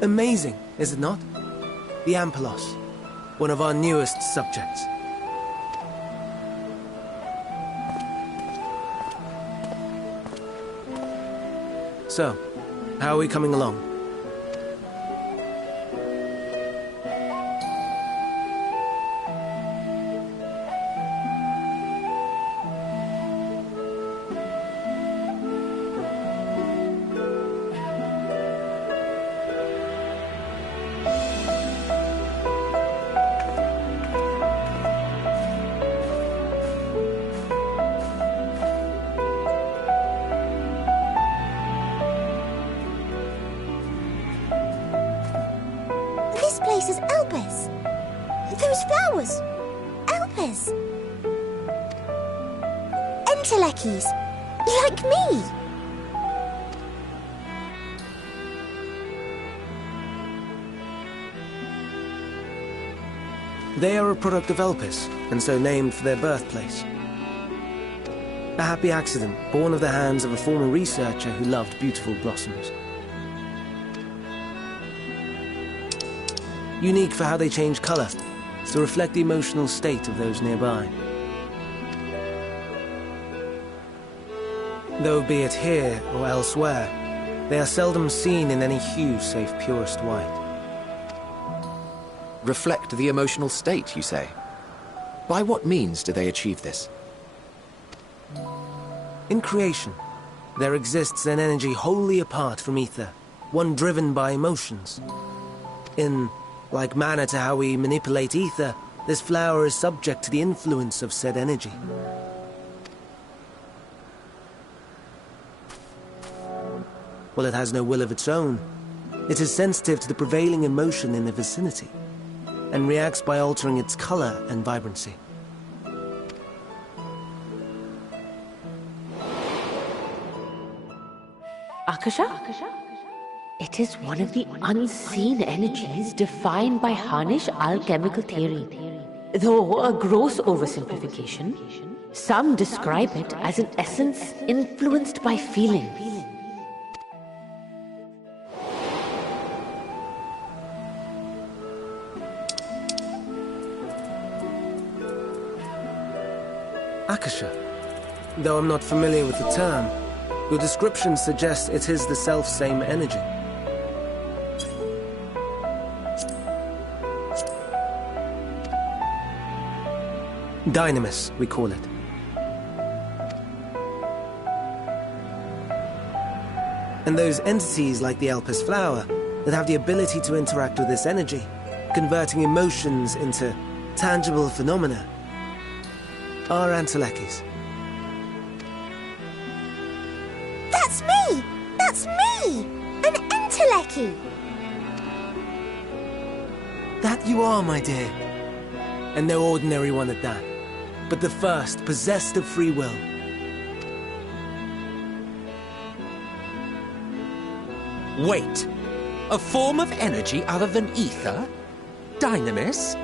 Amazing, is it not? The Ampelos, one of our newest subjects. So, how are we coming along? This place is Elpis. Those flowers. Elpis. Entelekis. Like me. They are a product of Elpis, and so named for their birthplace. A happy accident, born of the hands of a former researcher who loved beautiful blossoms. Unique for how they change color, to reflect the emotional state of those nearby. Though be it here or elsewhere, they are seldom seen in any hue save purest white. Reflect the emotional state, you say? By what means do they achieve this? In creation, there exists an energy wholly apart from ether, one driven by emotions. In like manner to how we manipulate ether, this flower is subject to the influence of said energy. Well, it has no will of its own. It is sensitive to the prevailing emotion in the vicinity, and reacts by altering its color and vibrancy. Akasha? It is one of the unseen energies defined by Harnish alchemical theory. Though a gross oversimplification, some describe it as an essence influenced by feeling. Akasha. Though I'm not familiar with the term, your description suggests it is the self-same energy. Dynamis, we call it. And those entities like the Elpis flower that have the ability to interact with this energy, converting emotions into tangible phenomena, are Entelekis. That's me! That's me! An Enteleki! That you are, my dear. And no ordinary one at that, but the first possessed of free will. Wait. A form of energy other than ether? Dynamis?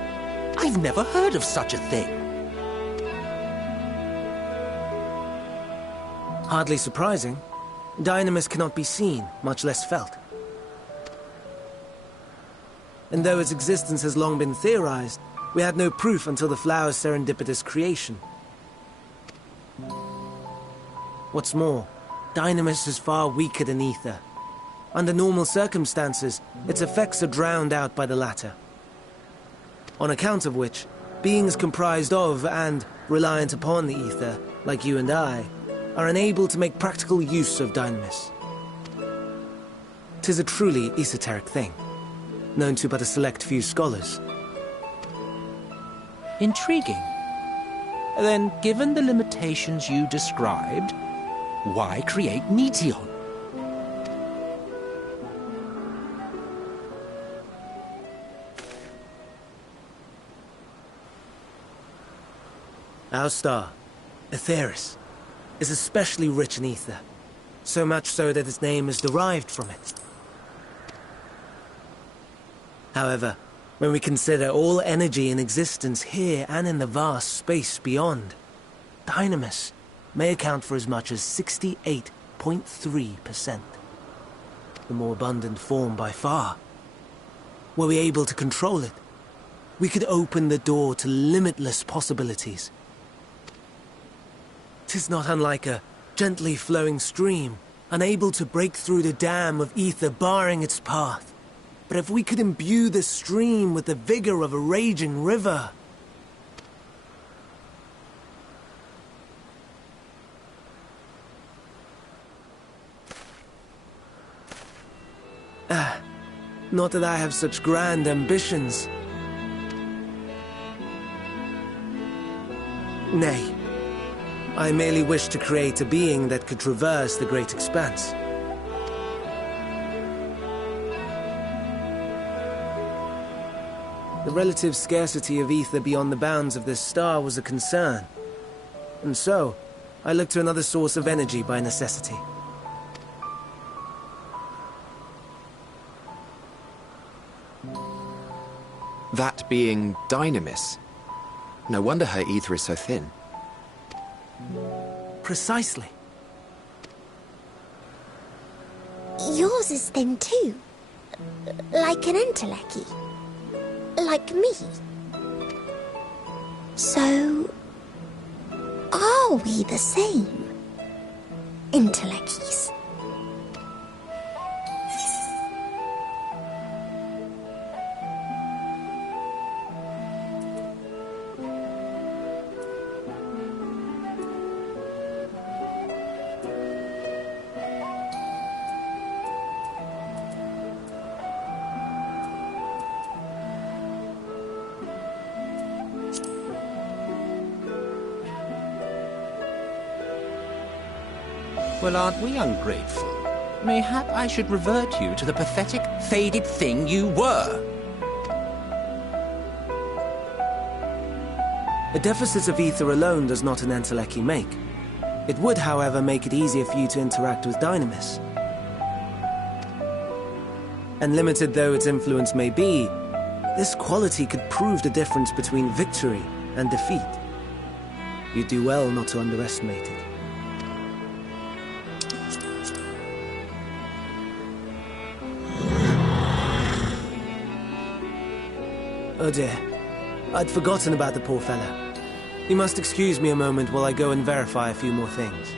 I've never heard of such a thing. Hardly surprising. Dynamis cannot be seen, much less felt. And though its existence has long been theorized, we had no proof until the flower's serendipitous creation. What's more, Dynamis is far weaker than ether. Under normal circumstances, its effects are drowned out by the latter. On account of which, beings comprised of and reliant upon the ether, like you and I, are unable to make practical use of Dynamis. 'Tis a truly esoteric thing, known to but a select few scholars. Intriguing. Then, given the limitations you described, why create Meteon? Our star, Aetheris, is especially rich in ether, so much so that its name is derived from it. However, when we consider all energy in existence here and in the vast space beyond, Dynamis may account for as much as 68.3%. The more abundant form by far, Were we able to control it, we could open the door to limitless possibilities. 'Tis not unlike a gently flowing stream, unable to break through the dam of ether barring its path. But if we could imbue the stream with the vigor of a raging river... Not that I have such grand ambitions. Nay, I merely wish to create a being that could traverse the great expanse. The relative scarcity of ether beyond the bounds of this star was a concern. And so, I looked to another source of energy by necessity. That being Dynamis. No wonder her ether is so thin. Precisely. Yours is thin too. Like an entelechy. Like me. So... are we the same? Entelecchies. Well, aren't we ungrateful? Mayhap I should revert you to the pathetic, faded thing you were. A deficit of ether alone does not an entelechy make. It would, however, make it easier for you to interact with Dynamis. And limited though its influence may be, this quality could prove the difference between victory and defeat. You'd do well not to underestimate it. Oh dear, I'd forgotten about the poor fella. You must excuse me a moment while I go and verify a few more things.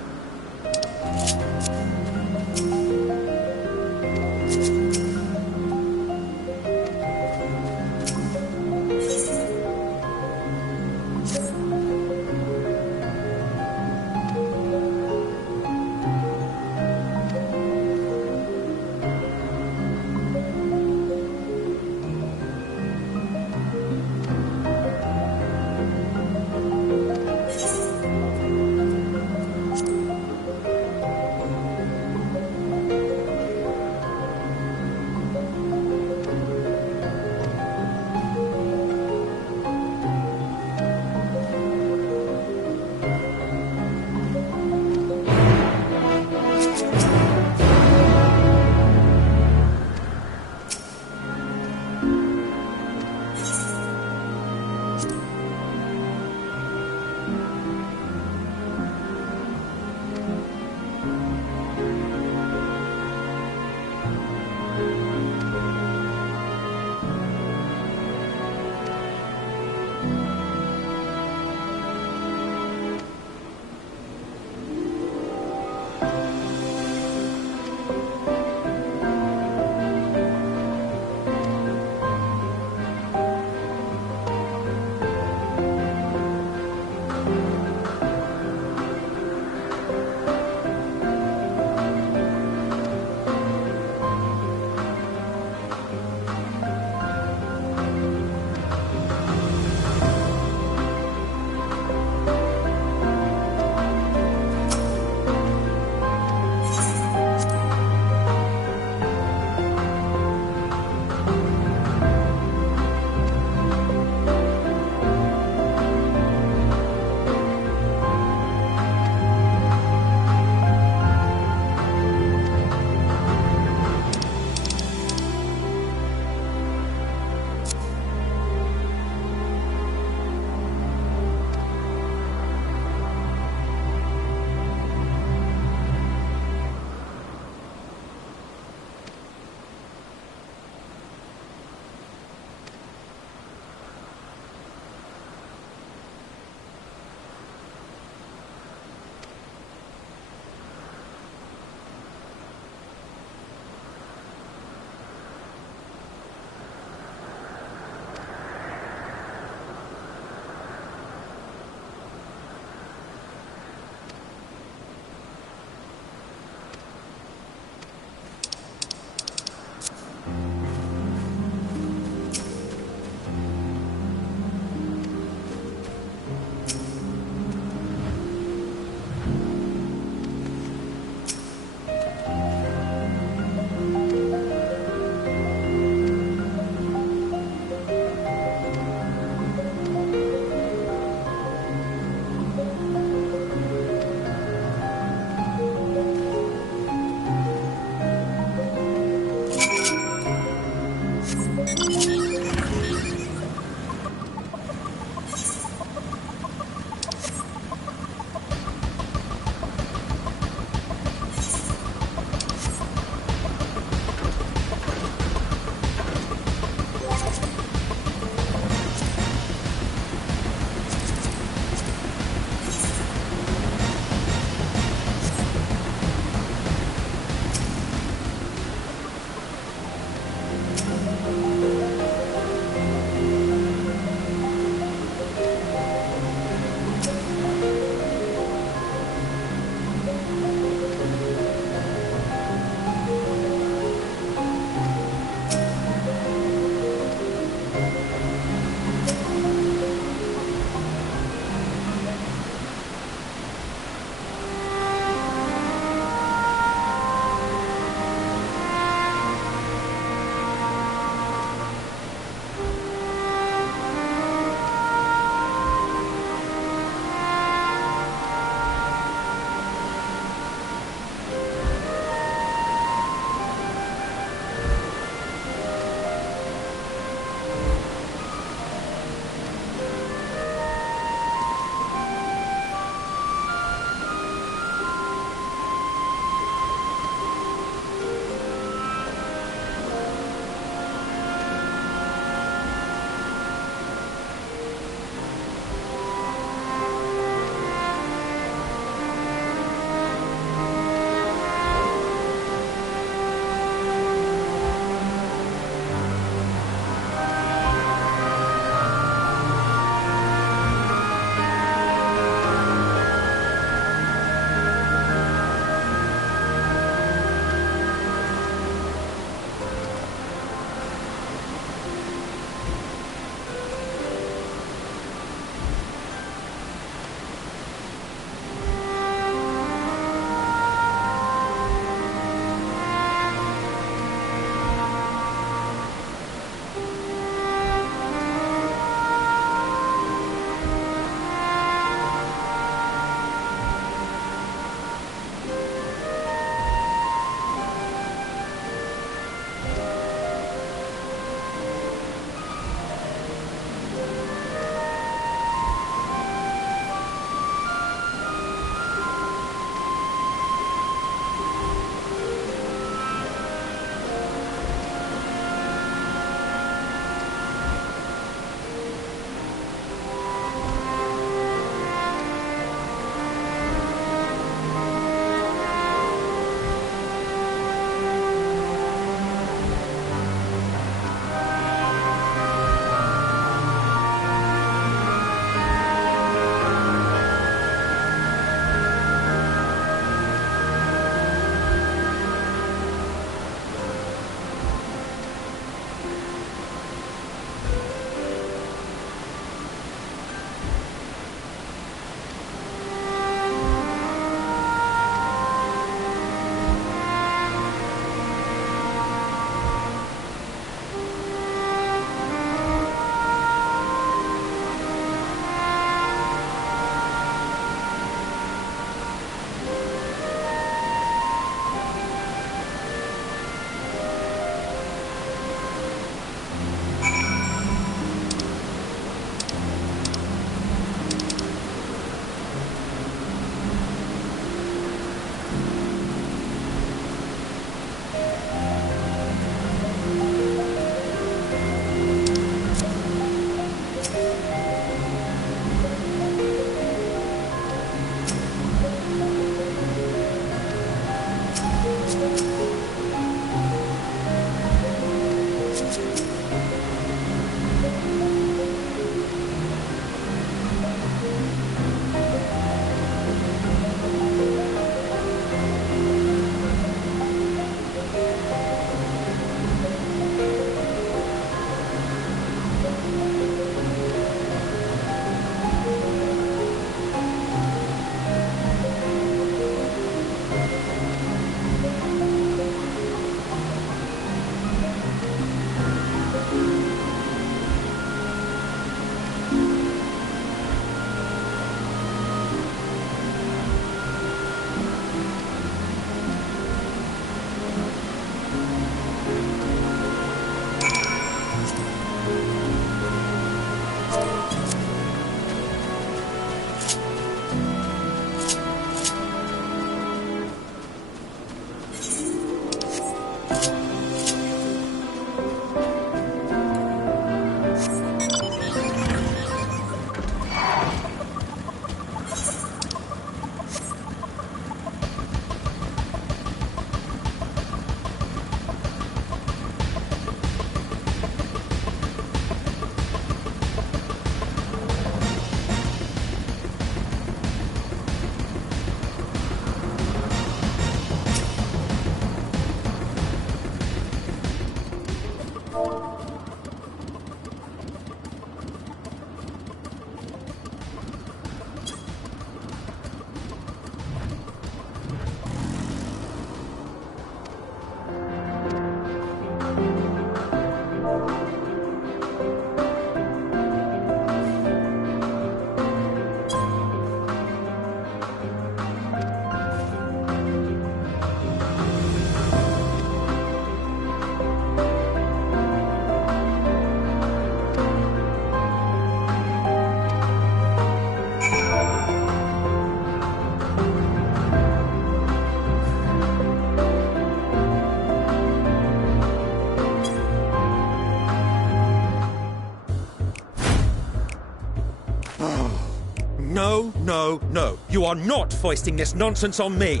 no, no. You are not foisting this nonsense on me.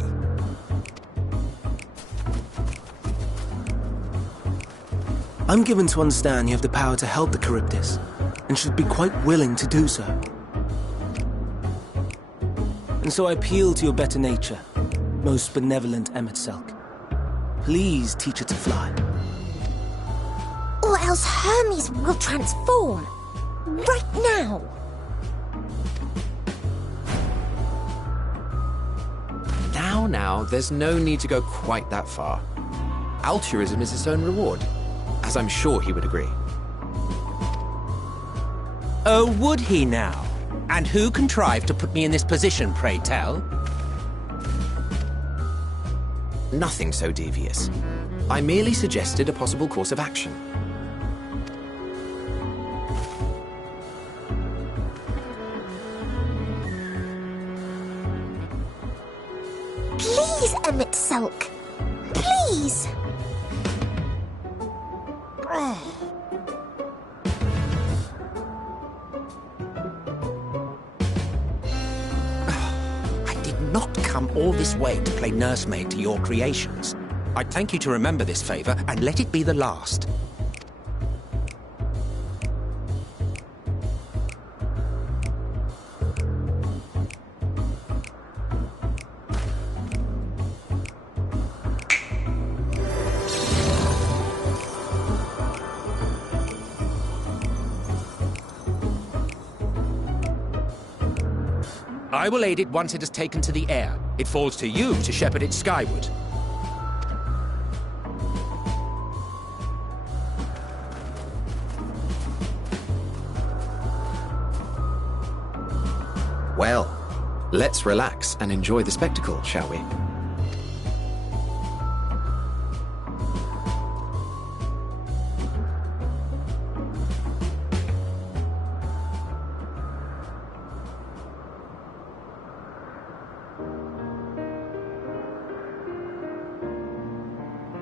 I'm given to understand you have the power to help the Charybdis, and should be quite willing to do so. And so I appeal to your better nature, most benevolent Emet-Selch. Please teach her to fly. Or else Hermes will transform. Right now. Now, there's no need to go quite that far. Altruism is its own reward, as I'm sure he would agree. Oh, would he now? And who contrived to put me in this position, pray tell? Nothing so devious. I merely suggested a possible course of action. Please, Emet-Selch. Please. I did not come all this way to play nursemaid to your creations. I'd thank you to remember this favor and let it be the last. I will aid it once it has taken to the air. It falls to you to shepherd it skyward. Well, let's relax and enjoy the spectacle, shall we?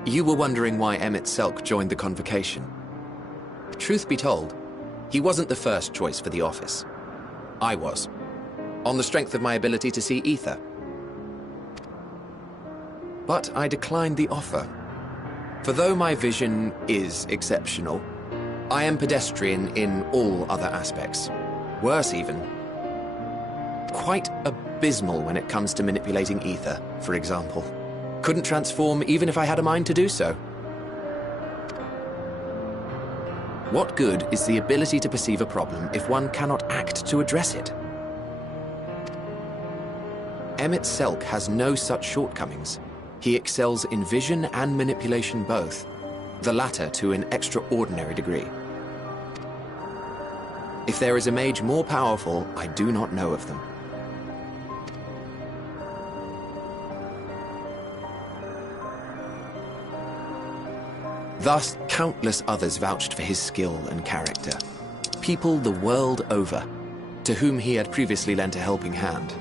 You were wondering why Emet-Selch joined the convocation. Truth be told, he wasn't the first choice for the office. I was, on the strength of my ability to see ether. But I declined the offer. For though my vision is exceptional, I am pedestrian in all other aspects. Worse even, quite abysmal when it comes to manipulating ether, for example. Couldn't transform even if I had a mind to do so. What good is the ability to perceive a problem if one cannot act to address it? Emet-Selch has no such shortcomings. He excels in vision and manipulation both, the latter to an extraordinary degree. If there is a mage more powerful, I do not know of them. Thus, countless others vouched for his skill and character. People the world over, to whom he had previously lent a helping hand.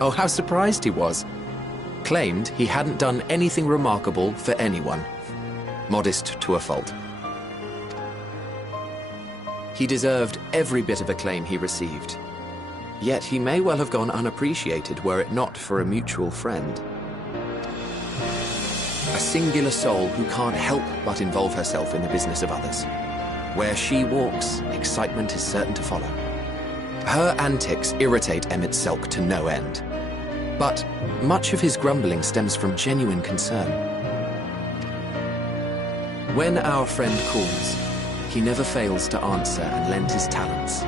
Oh, how surprised he was. Claimed he hadn't done anything remarkable for anyone. Modest to a fault. He deserved every bit of acclaim he received. Yet he may well have gone unappreciated were it not for a mutual friend. A singular soul who can't help but involve herself in the business of others. Where she walks, excitement is certain to follow. Her antics irritate Emet-Selch to no end. But much of his grumbling stems from genuine concern. When our friend calls, he never fails to answer and lend his talents.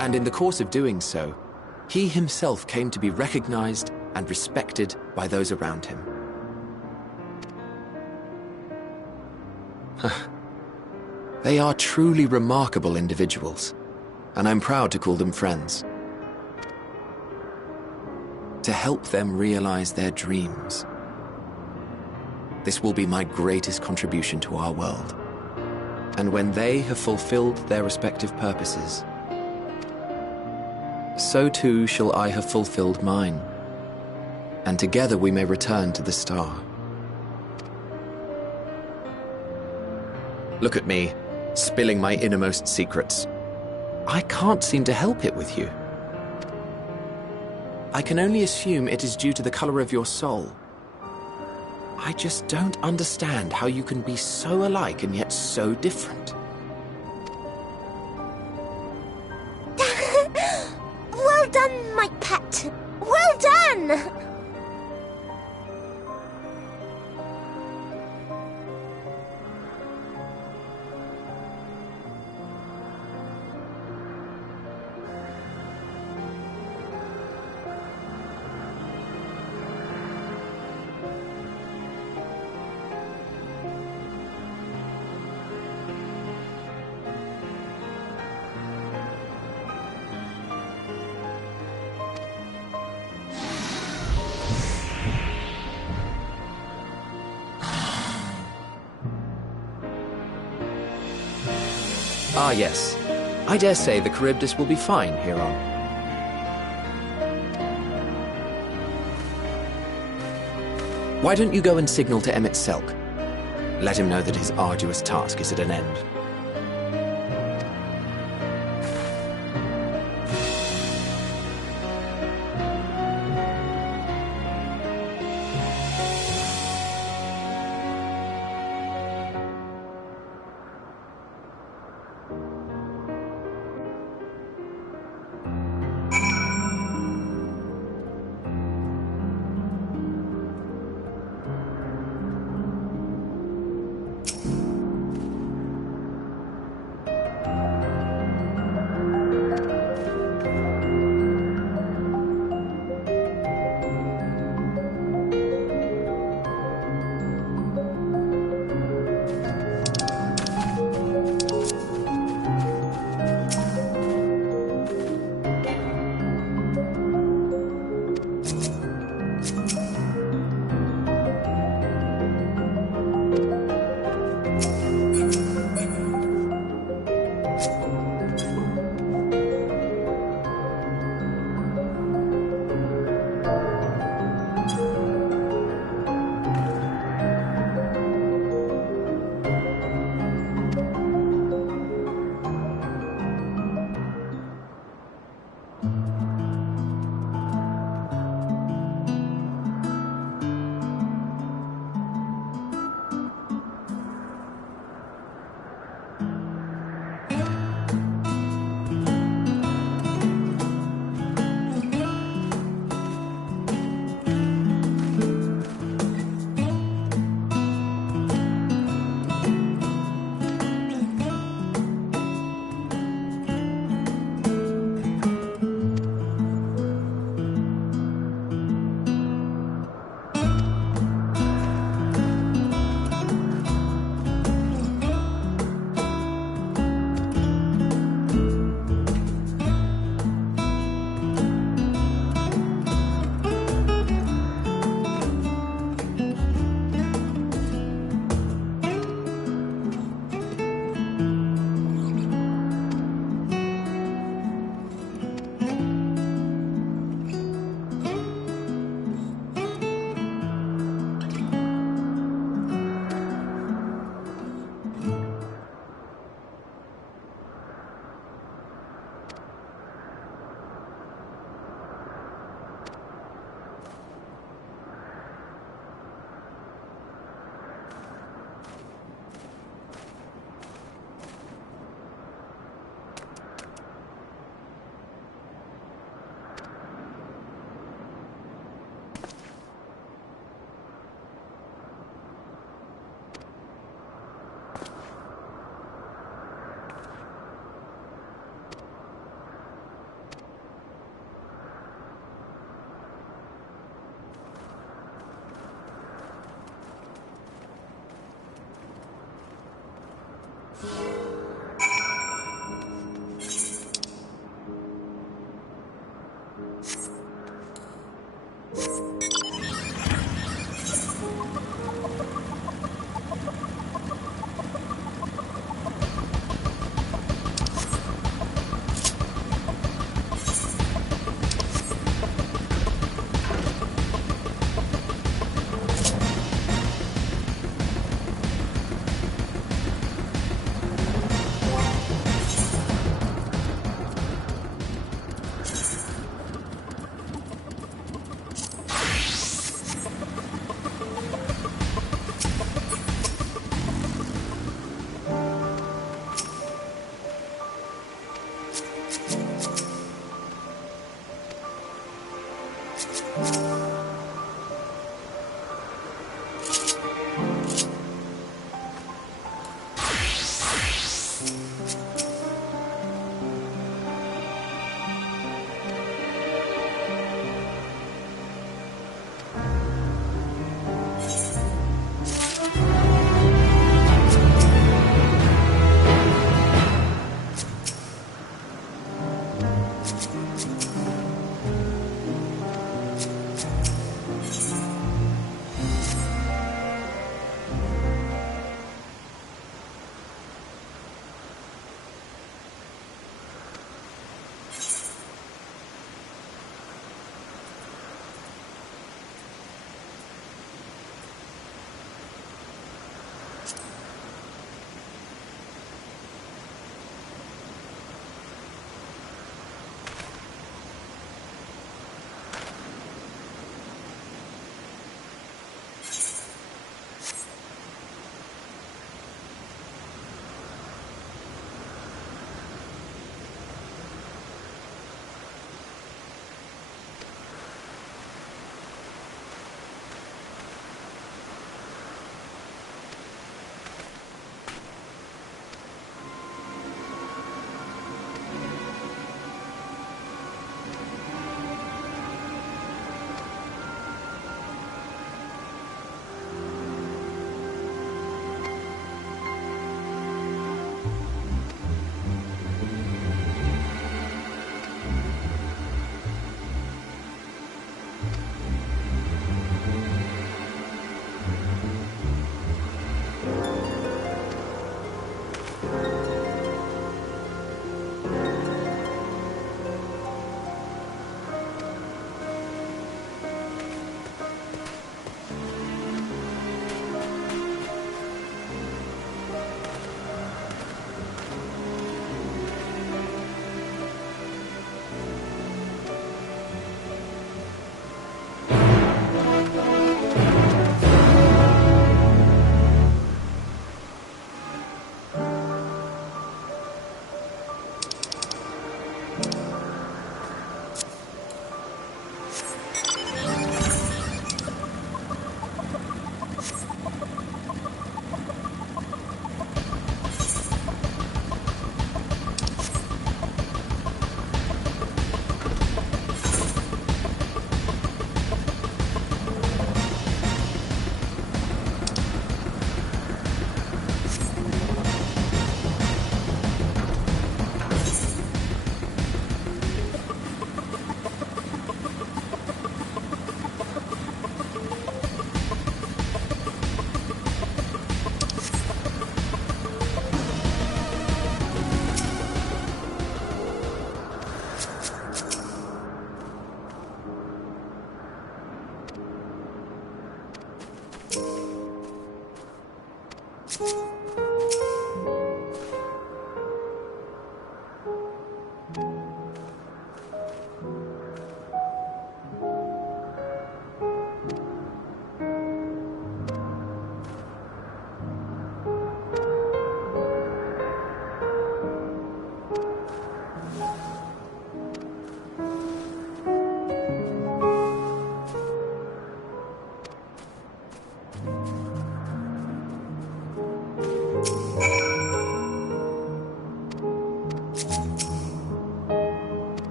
And in the course of doing so, he himself came to be recognized and respected by those around him. They are truly remarkable individuals, and I'm proud to call them friends. To help them realize their dreams. This will be my greatest contribution to our world. And when they have fulfilled their respective purposes, so too shall I have fulfilled mine, and together we may return to the star. Look at me, spilling my innermost secrets. I can't seem to help it with you. I can only assume it is due to the color of your soul. I just don't understand how you can be so alike and yet so different. Well done, my pet. Well done! Ah, yes. I dare say the Charybdis will be fine here on. Why don't you go and signal to Emmett Selk? Let him know that his arduous task is at an end.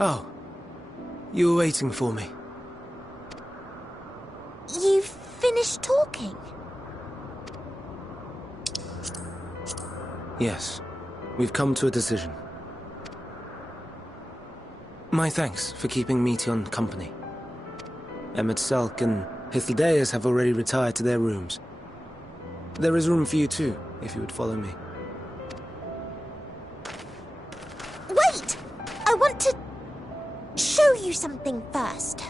Oh, you were waiting for me. You've finished talking? Yes, we've come to a decision. My thanks for keeping Meteon company. Emmett Salk and Hythlodaeus have already retired to their rooms. There is room for you too, if you would follow me. Wait! I want to show you something first.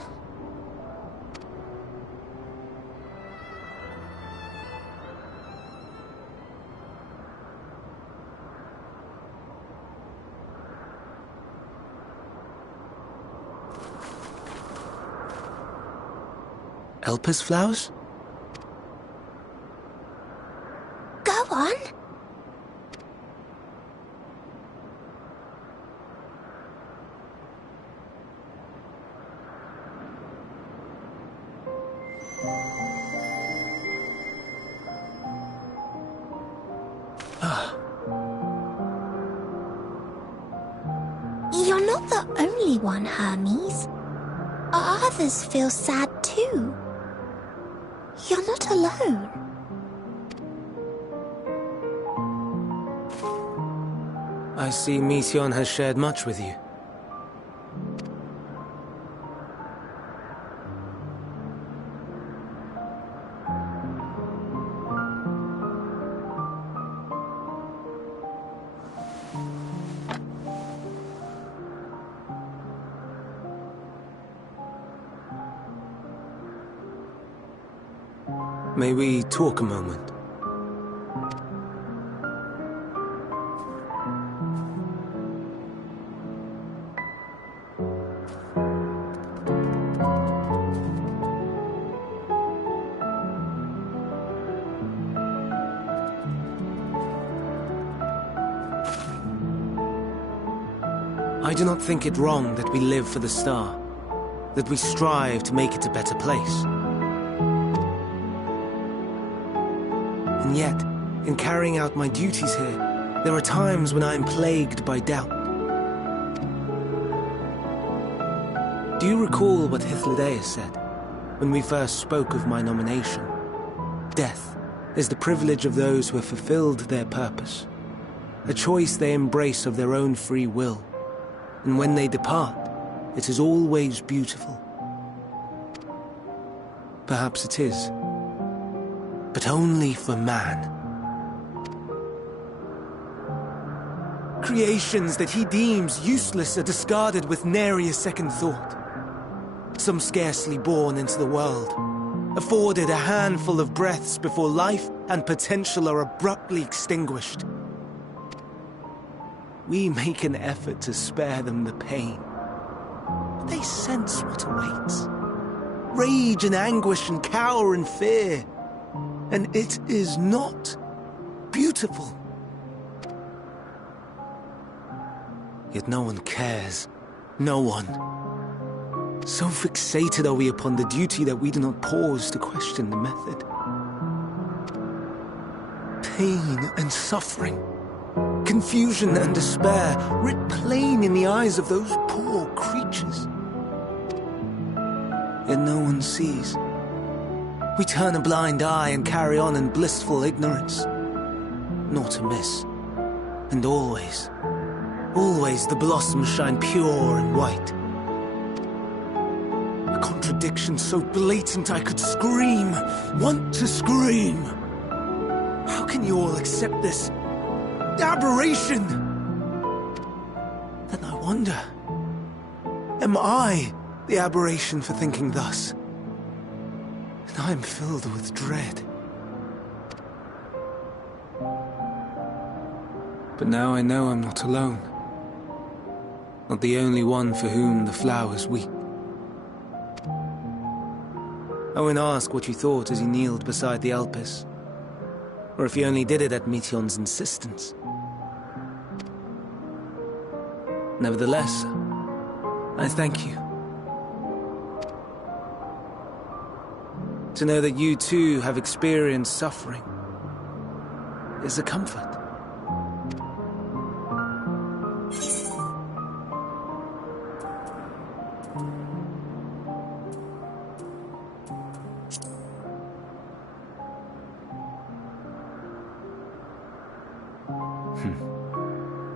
Elpis flowers? Go on. You're not the only one, Hermes. Others feel sad too. You're not alone. I see Meteon has shared much with you. May we talk a moment? I do not think it wrong that we live for the star, that we strive to make it a better place. And yet, in carrying out my duties here, there are times when I am plagued by doubt. Do you recall what Hythlodaeus said, when we first spoke of my nomination? Death is the privilege of those who have fulfilled their purpose, a choice they embrace of their own free will. And when they depart, it is always beautiful. Perhaps it is, but only for man. Creations that he deems useless are discarded with nary a second thought. Some scarcely born into the world, afforded a handful of breaths before life and potential are abruptly extinguished. We make an effort to spare them the pain. But they sense what awaits. Rage and anguish and cower in fear. And it is not beautiful. Yet no one cares. No one. So fixated are we upon the duty that we do not pause to question the method. Pain and suffering, confusion and despair, writ plain in the eyes of those poor creatures. Yet no one sees. We turn a blind eye and carry on in blissful ignorance. Not amiss. And always, always the blossoms shine pure and white. A contradiction so blatant I could scream, want to scream. How can you all accept this aberration? Then I wonder, am I the aberration for thinking thus? And I am filled with dread. But now I know I'm not alone. Not the only one for whom the flowers weep. Owen asked what you thought as he kneeled beside the Alpes, or if he only did it at Meteion's insistence. Nevertheless, I thank you. To know that you too have experienced suffering is a comfort.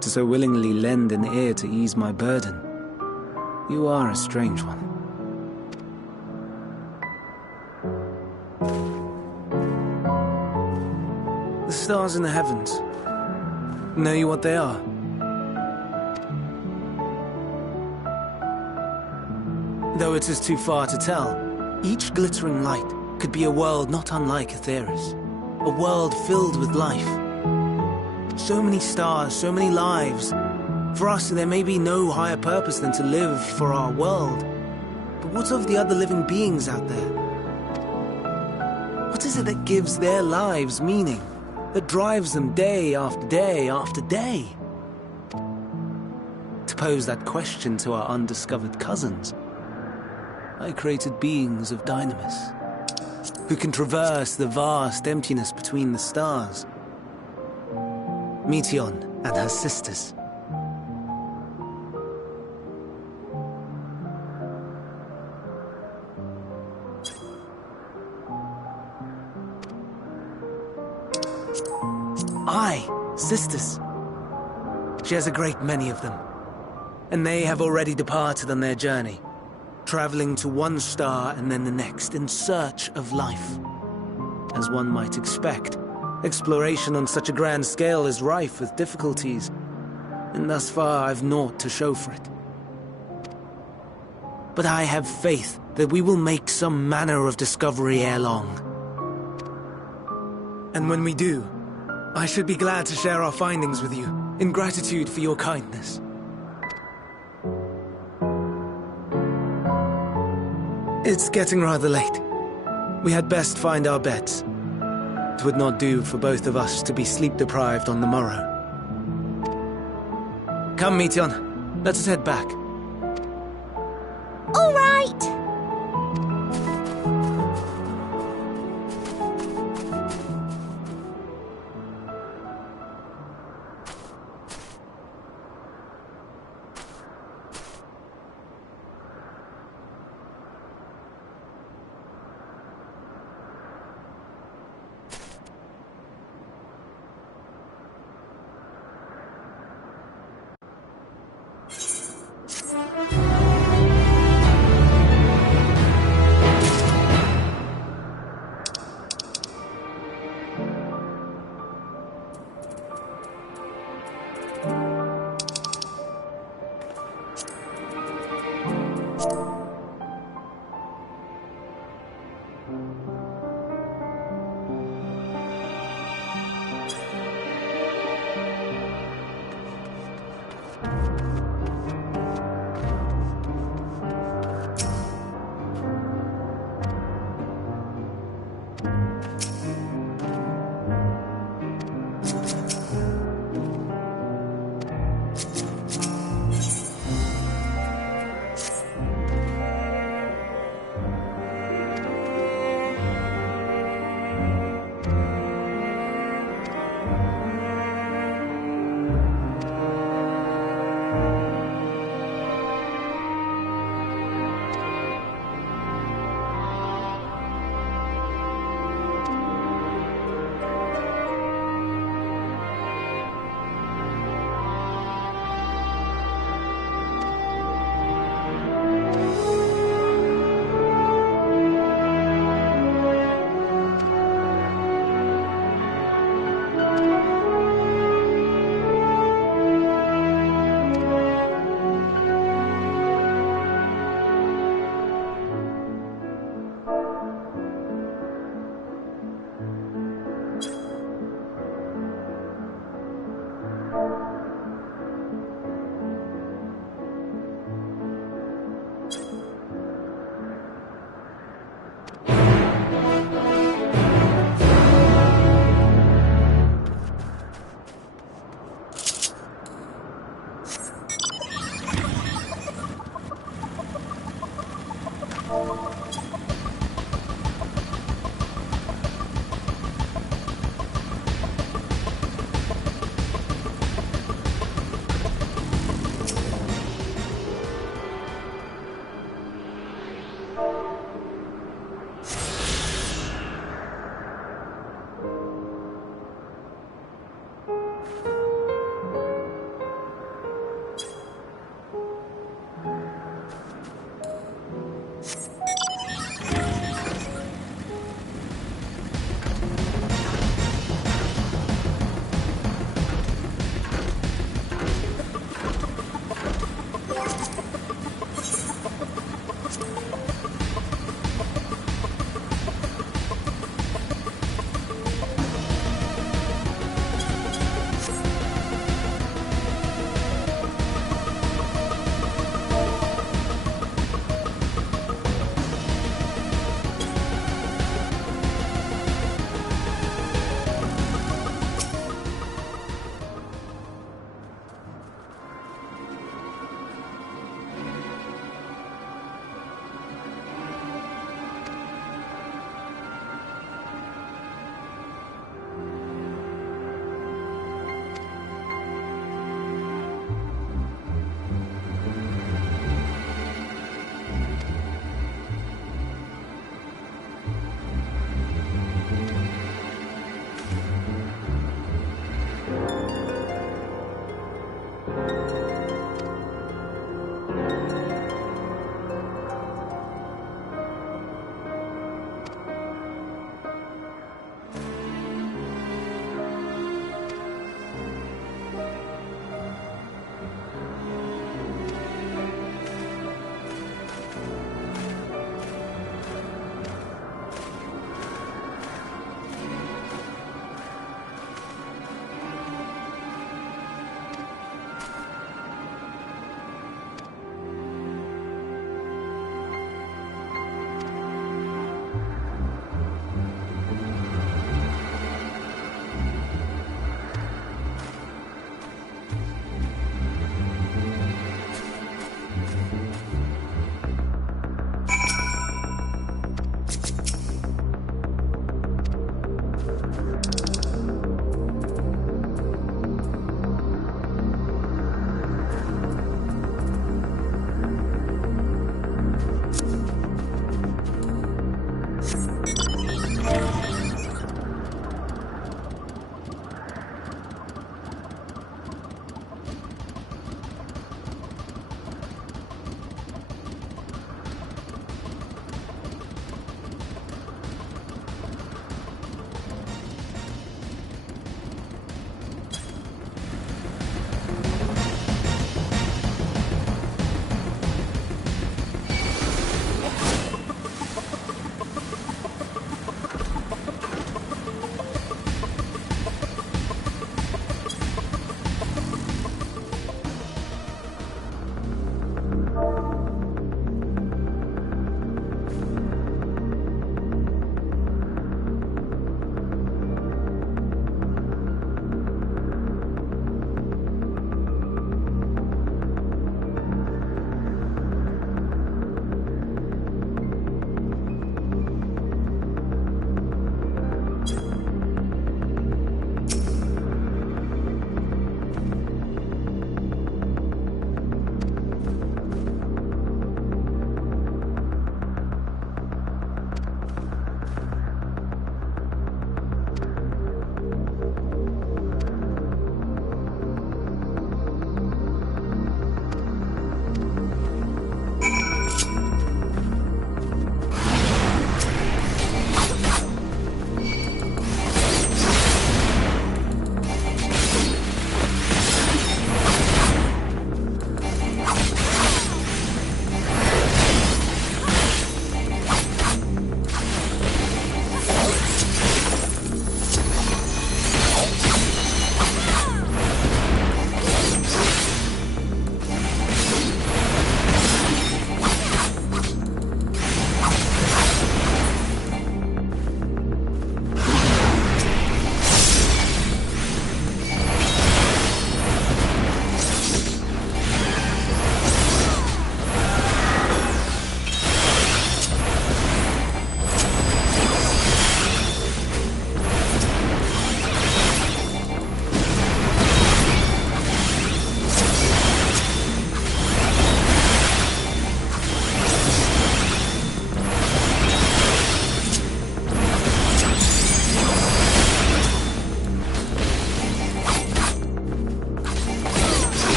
To so willingly lend an ear to ease my burden, you are a strange one. The stars in the heavens, know you what they are? Though it is too far to tell, each glittering light could be a world not unlike Aetheris, a world filled with life. So many stars, so many lives. For us, there may be no higher purpose than to live for our world. But what of the other living beings out there? What is it that gives their lives meaning? That drives them day after day after day? To pose that question to our undiscovered cousins, I created beings of Dynamis, who can traverse the vast emptiness between the stars. Meteion and her sisters. Aye, sisters. She has a great many of them, and they have already departed on their journey, traveling to one star and then the next in search of life. As one might expect, exploration on such a grand scale is rife with difficulties, and thus far I've naught to show for it. But I have faith that we will make some manner of discovery ere long. And when we do, I should be glad to share our findings with you, in gratitude for your kindness. It's getting rather late. We had best find our beds. It would not do for both of us to be sleep-deprived on the morrow. Come, Meteion. Let us head back. All right!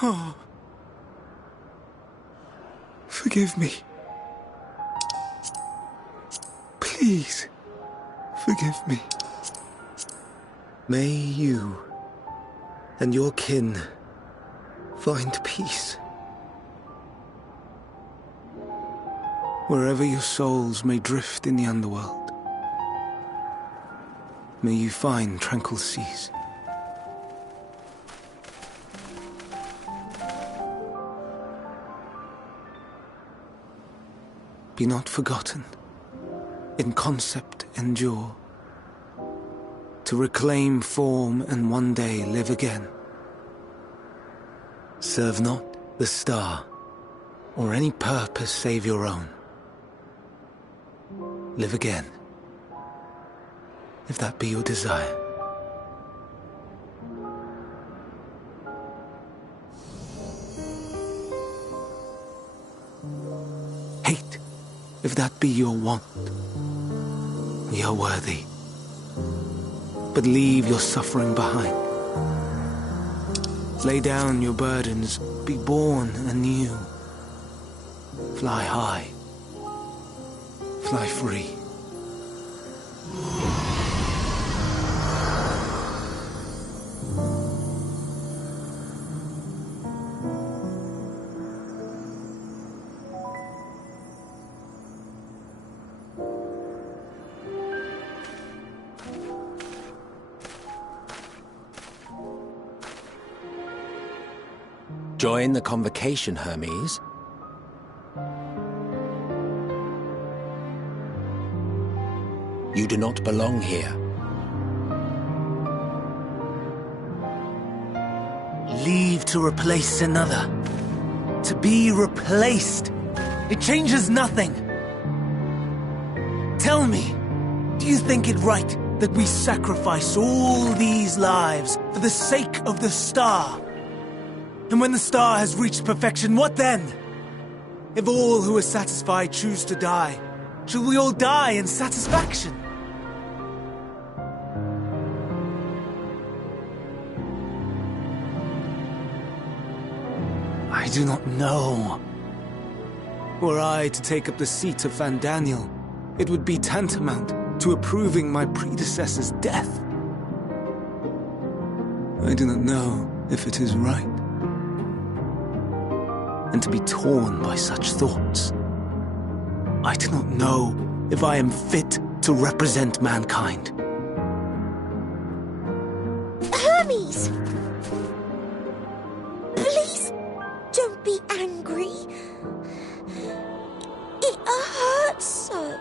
Oh. Forgive me. Please, forgive me. May you and your kin find peace. Wherever your souls may drift in the underworld, may you find tranquil seas. Be not forgotten, in concept endure, to reclaim form and one day live again. Serve not the star, or any purpose save your own. Live again, if that be your desire. Hate, if that be your want. We are worthy, but leave your suffering behind. Lay down your burdens, be born anew. Fly high, fly free. Join the convocation, Hermes. You do not belong here. Leave to replace another. To be replaced. It changes nothing. Tell me, do you think it right that we sacrifice all these lives for the sake of the star? And when the star has reached perfection, what then? If all who are satisfied choose to die, shall we all die in satisfaction? I do not know. Were I to take up the seat of Fandaniel, it would be tantamount to approving my predecessor's death. I do not know if it is right. And to be torn by such thoughts, I do not know if I am fit to represent mankind. Hermes! Please, don't be angry. It hurts so.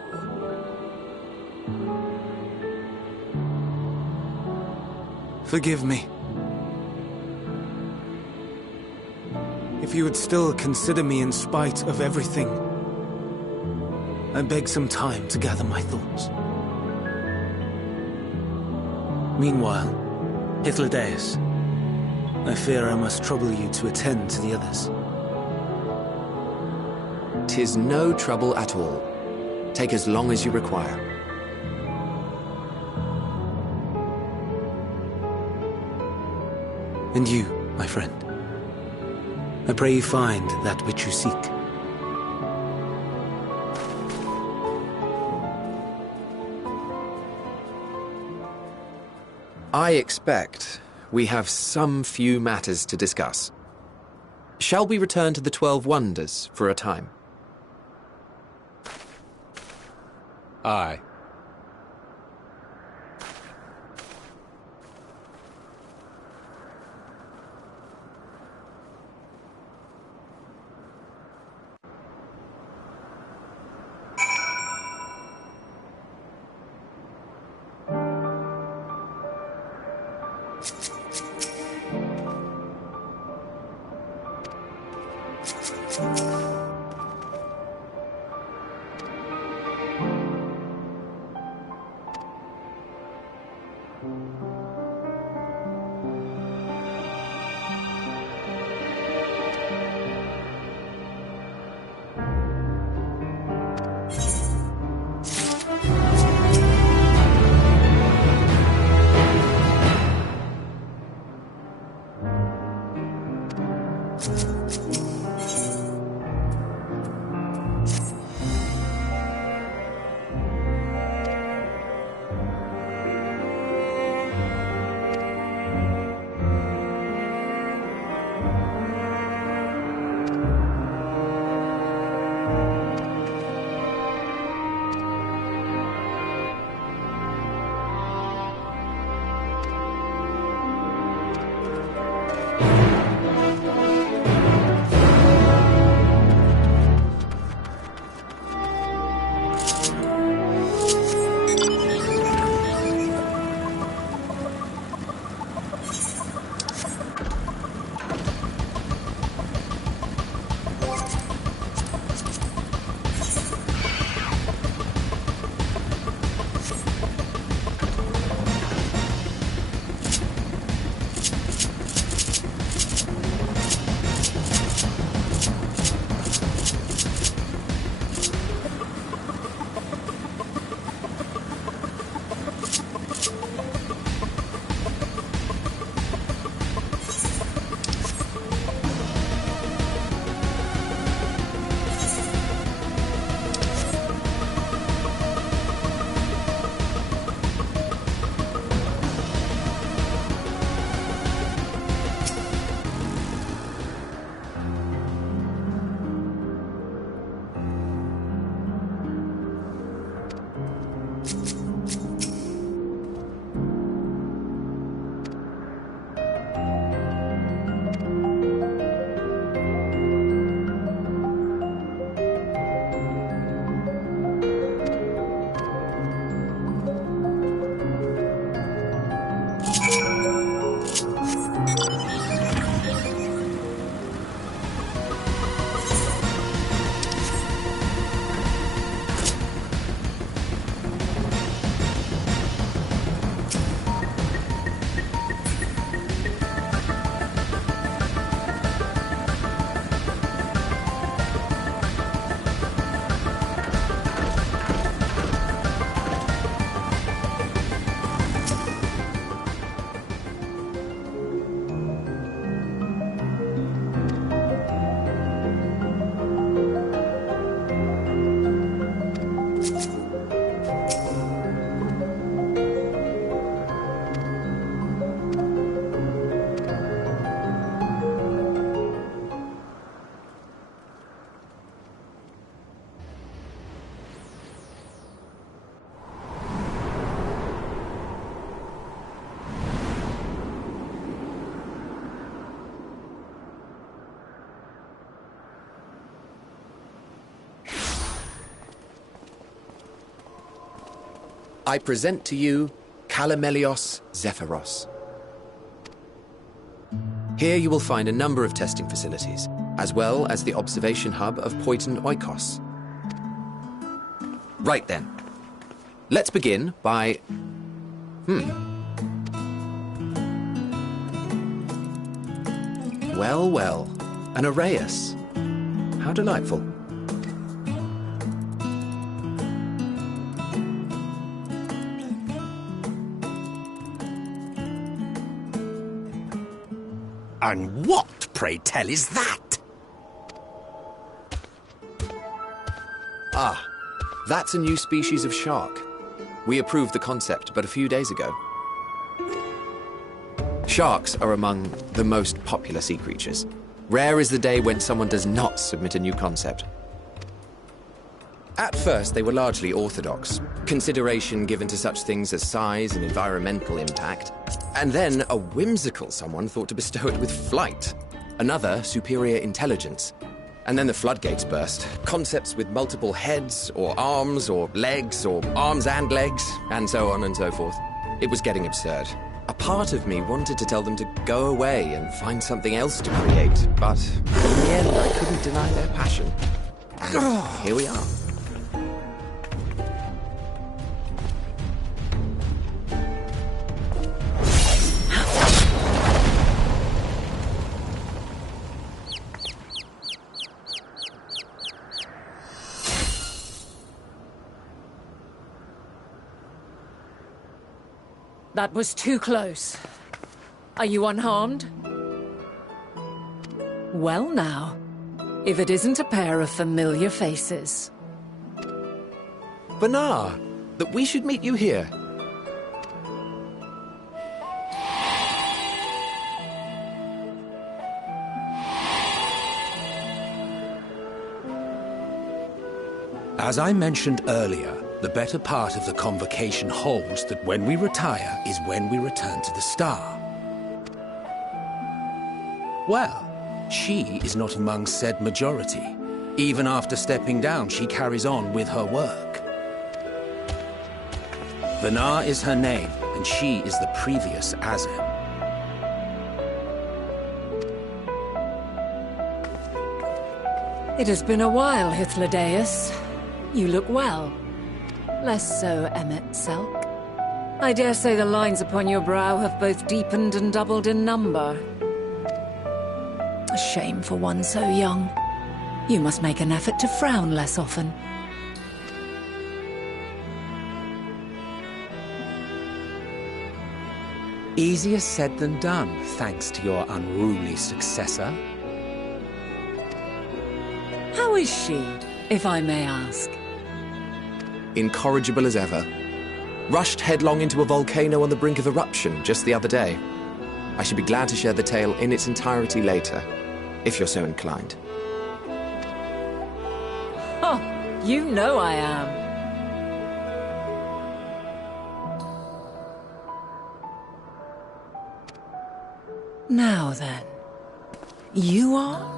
Forgive me. If you would still consider me in spite of everything, I beg some time to gather my thoughts. Meanwhile, Hythlodaeus, I fear I must trouble you to attend to the others. 'Tis no trouble at all. Take as long as you require. And you, my friend, I pray you find that which you seek. I expect we have some few matters to discuss. Shall we return to the 12 Wonders for a time? Aye. I present to you Calamelios Zephyros. Here you will find a number of testing facilities, as well as the observation hub of Poiton Oikos. Right then. Let's begin by... Well, well. An Arrhaeus. How delightful. And what, pray tell, is that? Ah, that's a new species of shark. We approved the concept but a few days ago. Sharks are among the most popular sea creatures. Rare is the day when someone does not submit a new concept. At first, they were largely orthodox, consideration given to such things as size and environmental impact. And then a whimsical someone thought to bestow it with flight, another superior intelligence. And then the floodgates burst. Concepts with multiple heads, or arms arms and legs, and so on and so forth. It was getting absurd. A part of me wanted to tell them to go away and find something else to create, but in the end I couldn't deny their passion. And here we are. That was too close. Are you unharmed? Well now, if it isn't a pair of familiar faces. Vanar, that we should meet you here. As I mentioned earlier, the better part of the convocation holds that when we retire is when we return to the star. Well, she is not among said majority. Even after stepping down, she carries on with her work. Vanar is her name, and she is the previous Azem. It has been a while, Hythlodaeus. You look well. Less so, Emmet Selk. I dare say the lines upon your brow have both deepened and doubled in number. A shame for one so young. You must make an effort to frown less often. Easier said than done, thanks to your unruly successor. How is she, if I may ask? Incorrigible as ever. Rushed headlong into a volcano on the brink of eruption just the other day. I should be glad to share the tale in its entirety later, if you're so inclined. Oh, you know I am. Now then, you are?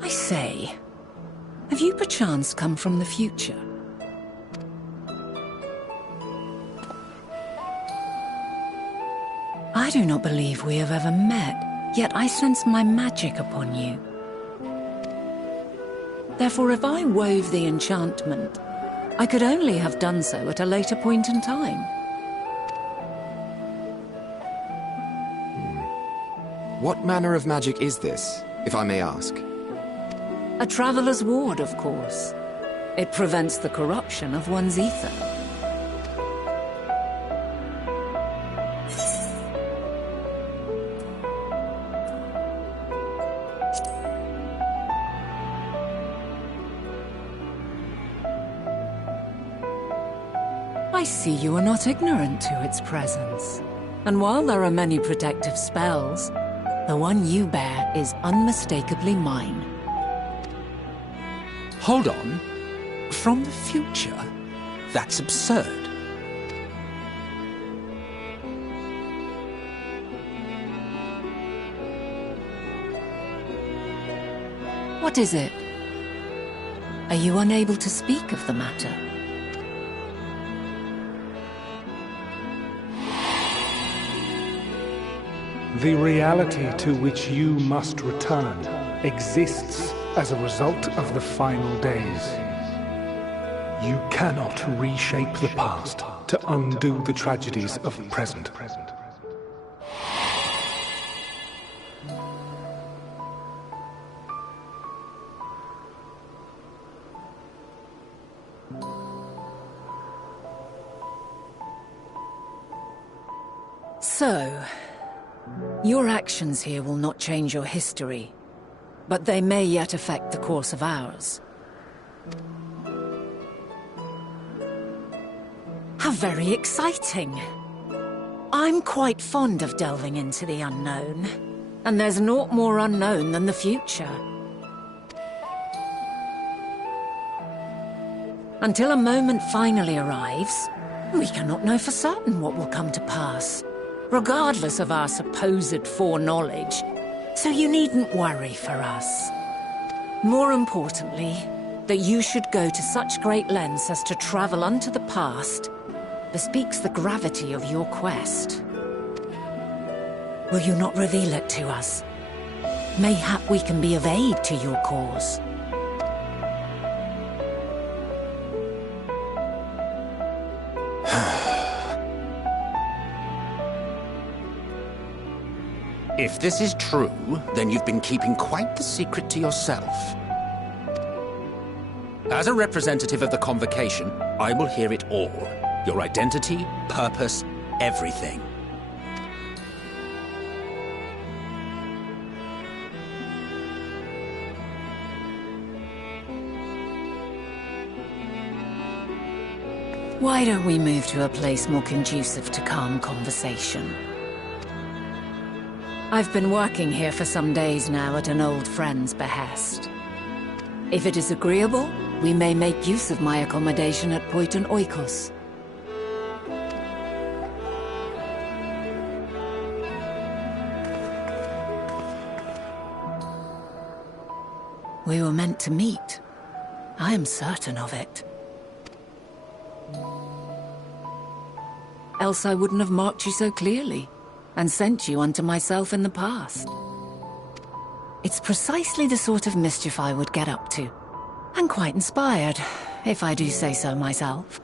I say, have you perchance come from the future? I do not believe we have ever met, yet I sense my magic upon you. Therefore, if I wove the enchantment, I could only have done so at a later point in time. What manner of magic is this, if I may ask? A traveler's ward, of course. It prevents the corruption of one's ether. I see you are not ignorant to its presence. And while there are many protective spells, The one you bear is unmistakably mine. Hold on. From the future? That's absurd. What is it? Are you unable to speak of the matter? The reality to which you must return exists as a result of the final days. You cannot reshape the past to undo the tragedies of the present. So, your actions here will not change your history, but they may yet affect the course of ours. How very exciting! I'm quite fond of delving into the unknown, and there's naught more unknown than the future. Until a moment finally arrives, we cannot know for certain what will come to pass, regardless of our supposed foreknowledge, so you needn't worry for us. More importantly, that you should go to such great lengths as to travel unto the past bespeaks the gravity of your quest. Will you not reveal it to us? Mayhap we can be of aid to your cause. If this is true, then you've been keeping quite the secret to yourself. As a representative of the Convocation, I will hear it all. Your identity, purpose, everything. Why don't we move to a place more conducive to calm conversation? I've been working here for some days now at an old friend's behest. If it is agreeable, we may make use of my accommodation at Poiton Oikos. We were meant to meet. I am certain of it. Else I wouldn't have marked you so clearly and sent you unto myself in the past. It's precisely the sort of mischief I would get up to, and quite inspired, if I do say so myself.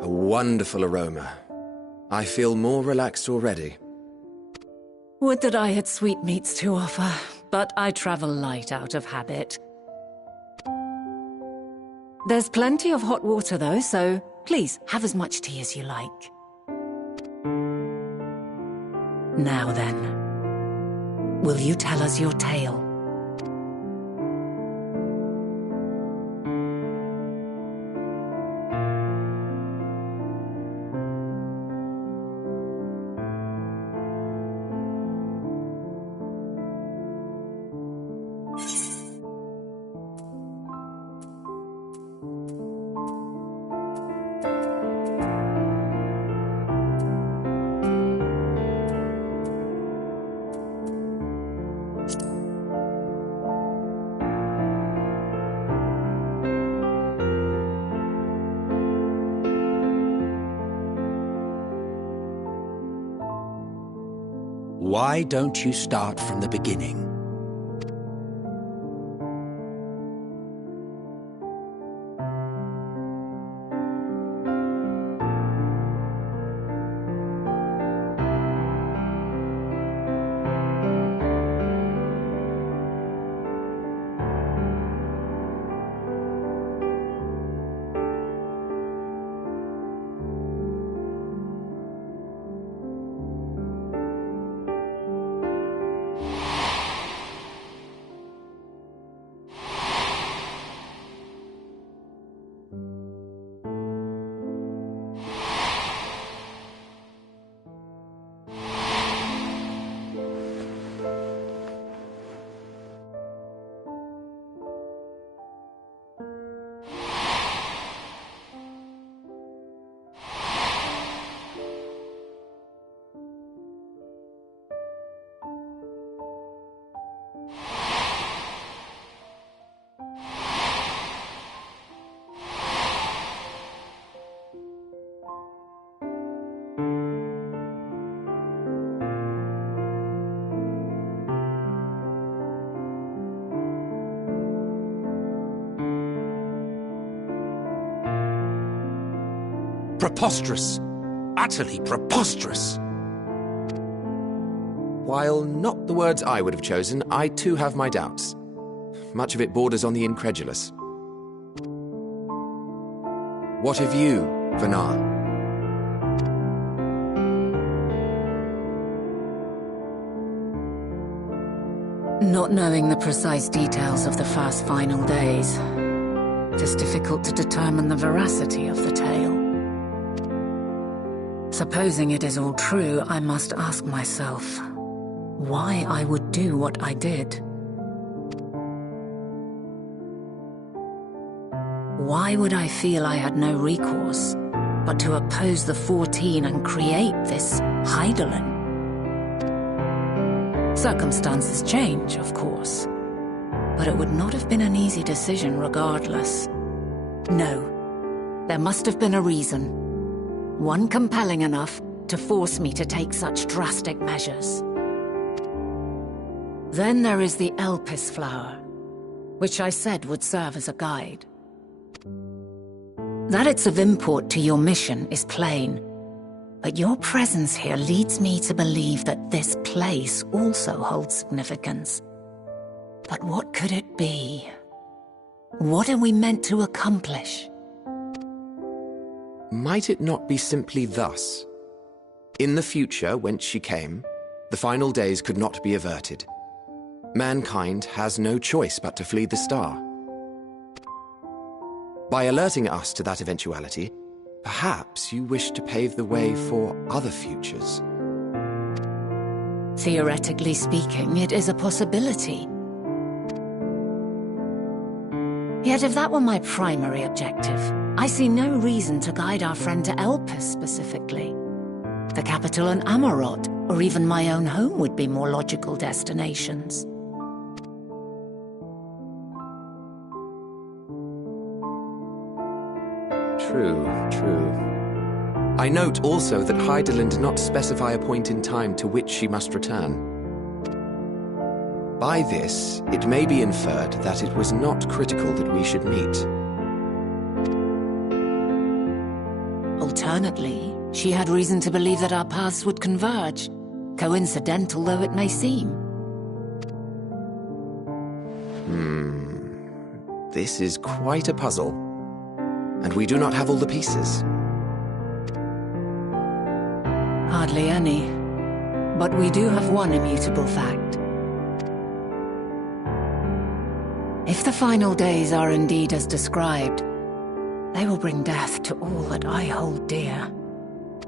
A wonderful aroma. I feel more relaxed already. Would that I had sweetmeats to offer, but I travel light out of habit. There's plenty of hot water though, so please have as much tea as you like. Now then, will you tell us your tale? Why don't you start from the beginning? Preposterous. Utterly preposterous. While not the words I would have chosen, I too have my doubts. Much of it borders on the incredulous. What of you, Vanar? Not knowing the precise details of the first final days, it is difficult to determine the veracity of the tale. Supposing it is all true, I must ask myself why I would do what I did. Why would I feel I had no recourse but to oppose the 14 and create this Hydaelyn? Circumstances change, of course, but it would not have been an easy decision regardless. No, there must have been a reason. One compelling enough to force me to take such drastic measures. Then there is the Elpis flower, which I said would serve as a guide. That it's of import to your mission is plain, but your presence here leads me to believe that this place also holds significance. But what could it be? What are we meant to accomplish? Might it not be simply thus? In the future, whence she came, the final days could not be averted. Mankind has no choice but to flee the star. By alerting us to that eventuality, perhaps you wish to pave the way for other futures. Theoretically speaking, it is a possibility. Yet if that were my primary objective, I see no reason to guide our friend to Elpis specifically. The capital and Amarot, or even my own home would be more logical destinations. True. I note also that Hydaelyn did not specify a point in time to which she must return. By this, it may be inferred that it was not critical that we should meet. Alternately, she had reason to believe that our paths would converge, coincidental though it may seem. This is quite a puzzle, and we do not have all the pieces. Hardly any, but we do have one immutable fact. If the final days are indeed as described, they will bring death to all that I hold dear.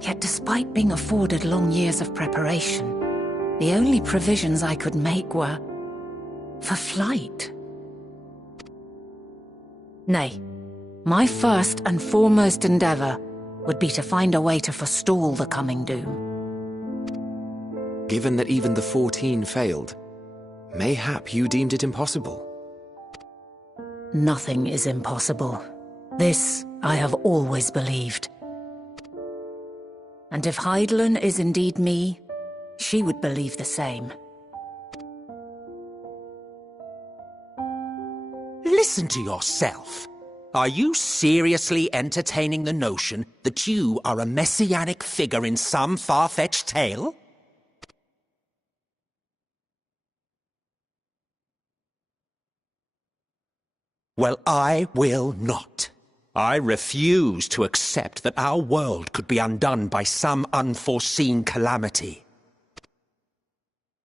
Yet despite being afforded long years of preparation, the only provisions I could make were for flight. Nay, my first and foremost endeavor would be to find a way to forestall the coming doom. Given that even the 14 failed, mayhap you deemed it impossible. Nothing is impossible. This I have always believed. And if Hydaelyn is indeed me, she would believe the same. Listen to yourself. Are you seriously entertaining the notion that you are a messianic figure in some far-fetched tale? Well, I will not. I refuse to accept that our world could be undone by some unforeseen calamity.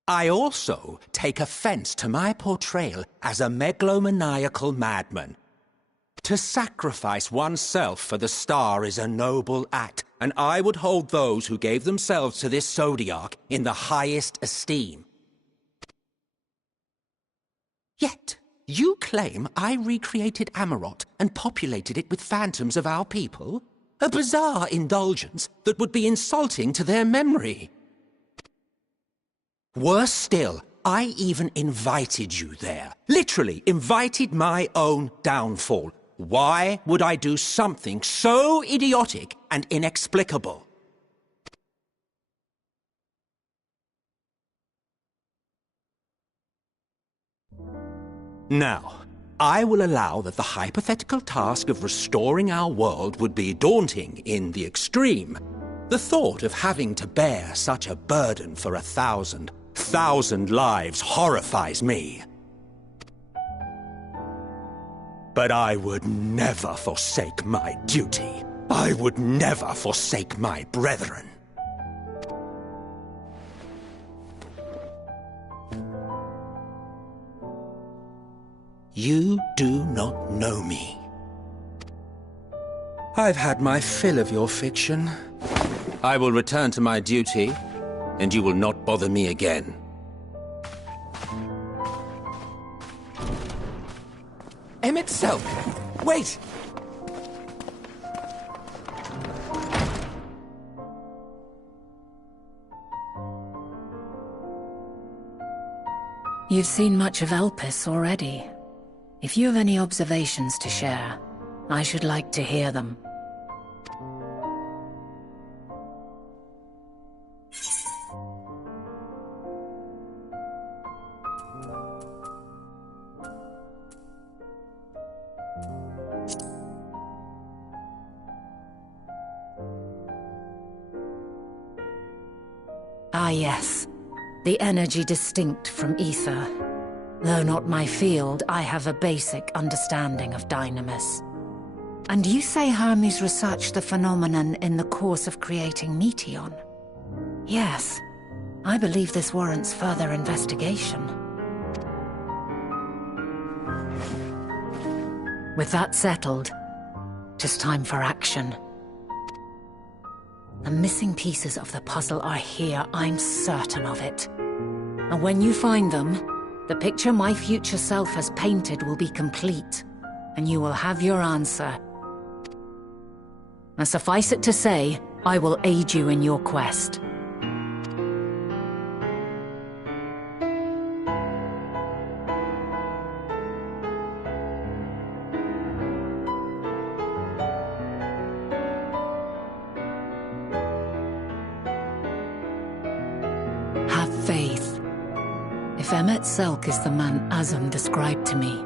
I also take offense to my portrayal as a megalomaniacal madman. To sacrifice oneself for the star is a noble act, and I would hold those who gave themselves to this zodiac in the highest esteem. Yet, you claim I recreated Amarot and populated it with phantoms of our people? A bizarre indulgence that would be insulting to their memory. Worse still, I even invited you there. Literally invited my own downfall. Why would I do something so idiotic and inexplicable? Now, I will allow that the hypothetical task of restoring our world would be daunting in the extreme. The thought of having to bear such a burden for 1,000 lives horrifies me. But I would never forsake my duty. I would never forsake my brethren. You do not know me. I've had my fill of your fiction. I will return to my duty, and you will not bother me again. Emmett Selk! Wait! You've seen much of Elpis already. If you have any observations to share, I should like to hear them. Ah yes, the energy distinct from ether. Though not my field, I have a basic understanding of Dynamis. And you say Hermes researched the phenomenon in the course of creating Meteon? Yes, I believe this warrants further investigation. With that settled, tis time for action. The missing pieces of the puzzle are here, I'm certain of it. And when you find them, the picture my future self has painted will be complete, and you will have your answer. And suffice it to say, I will aid you in your quest. Have faith. If Emmett Selk is the man Azum described to me,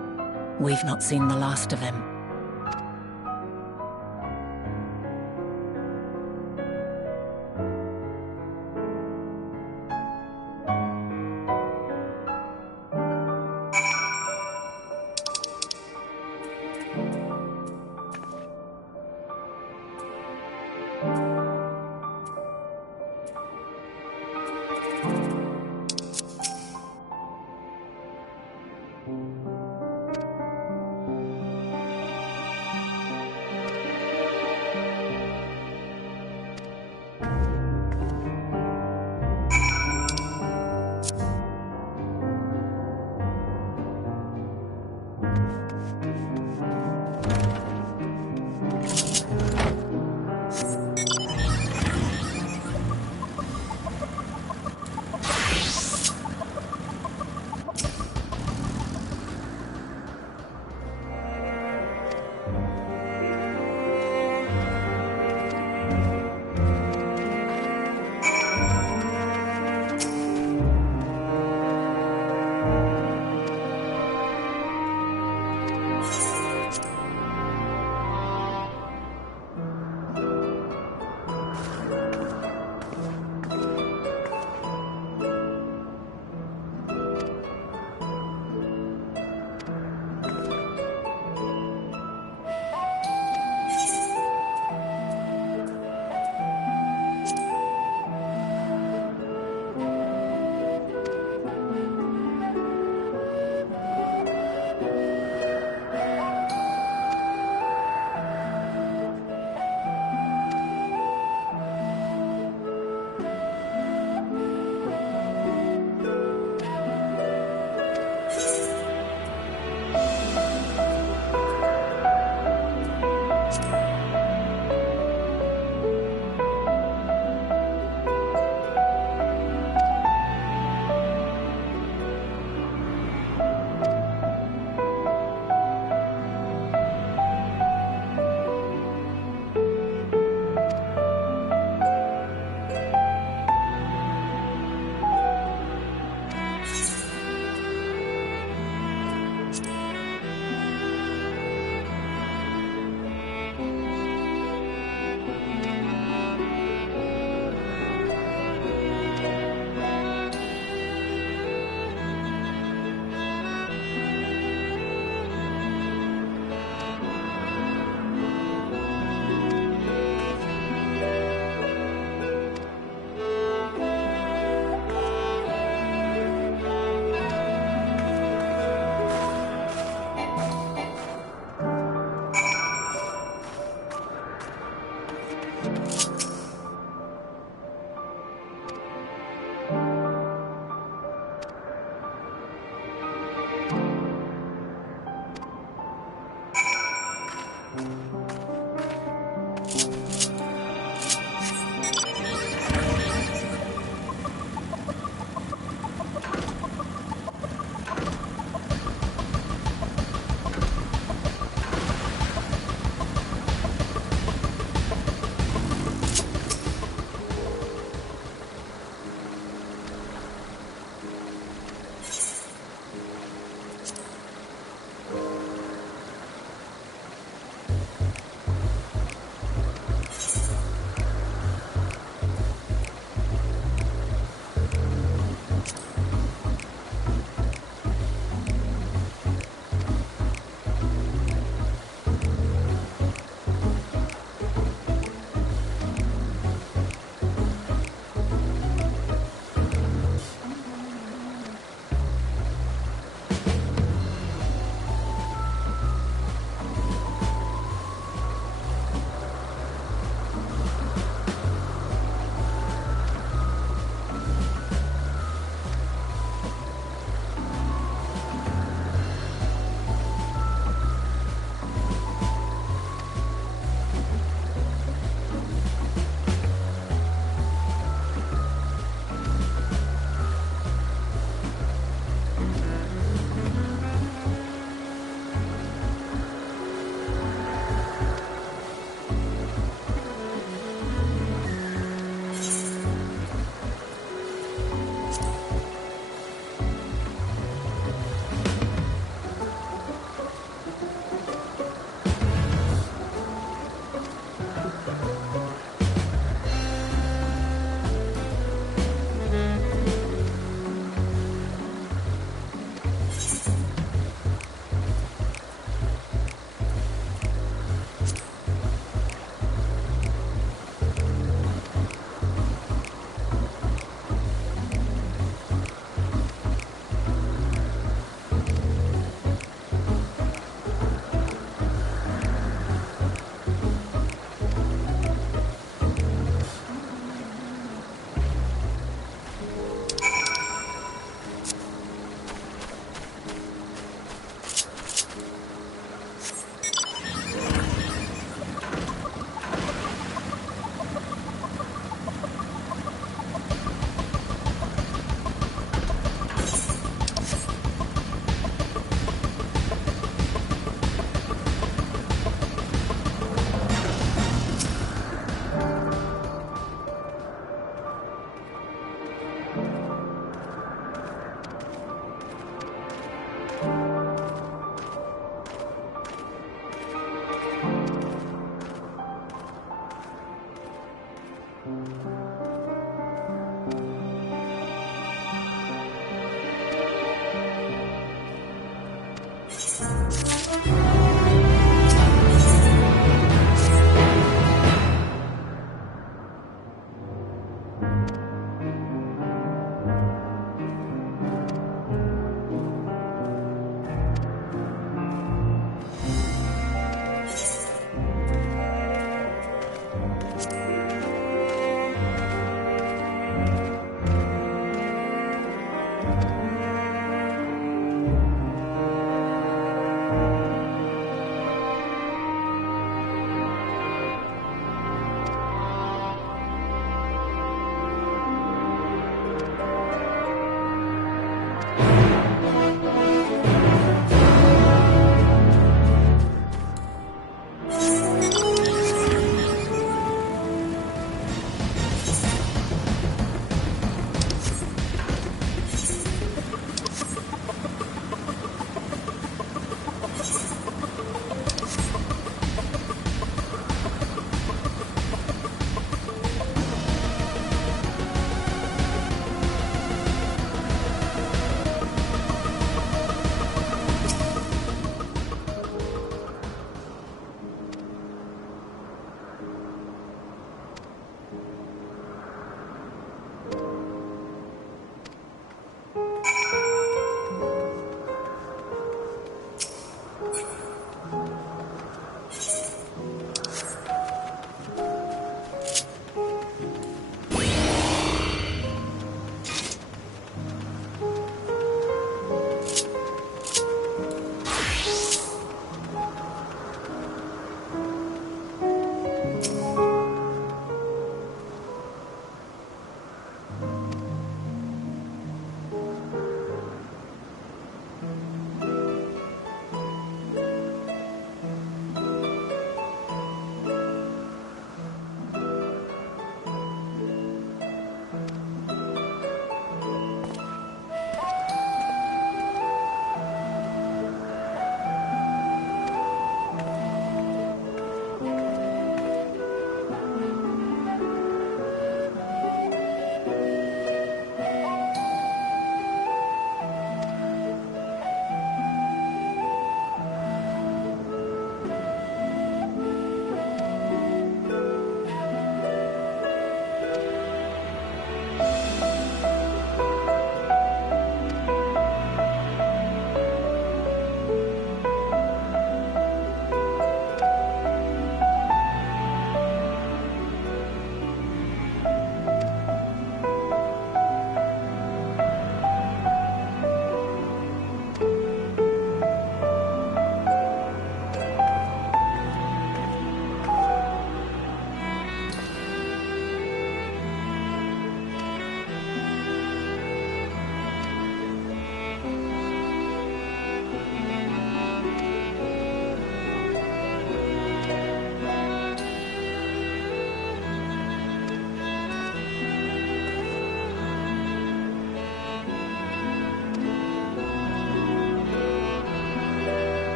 we've not seen the last of him.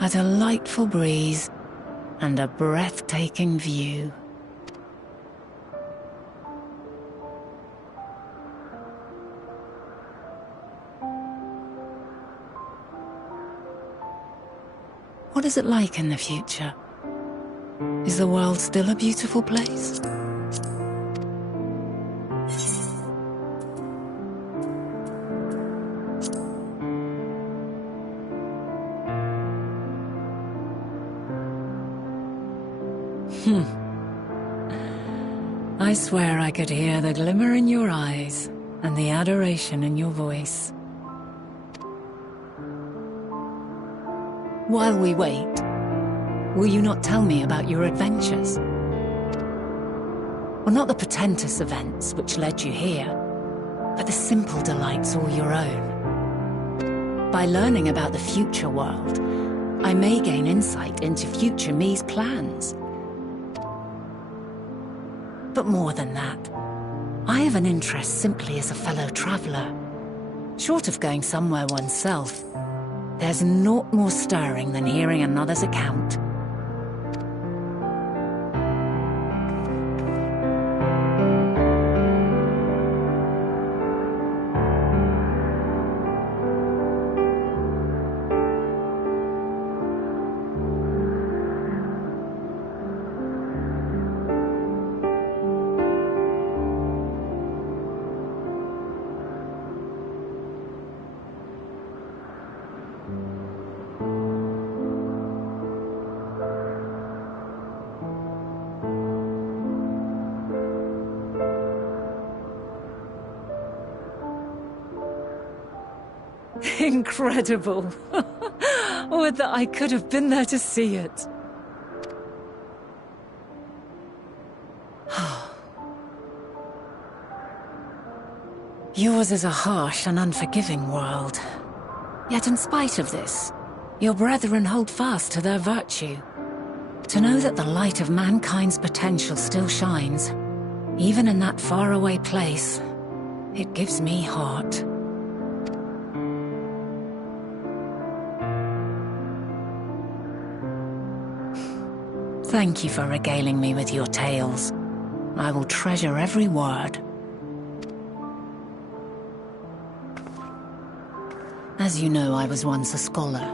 A delightful breeze and a breathtaking view. What is it like in the future? Is the world still a beautiful place? I swear I could hear the glimmer in your eyes and the adoration in your voice. While we wait, will you not tell me about your adventures? Well, not the portentous events which led you here, but the simple delights all your own. By learning about the future world, I may gain insight into future me's plans. But more than that, I have an interest simply as a fellow traveller. Short of going somewhere oneself, there's naught more stirring than hearing another's account. Incredible! Would that I could have been there to see it. Yours is a harsh and unforgiving world. Yet in spite of this, your brethren hold fast to their virtue. To know that the light of mankind's potential still shines, even in that faraway place, it gives me heart. Thank you for regaling me with your tales. I will treasure every word. As you know, I was once a scholar.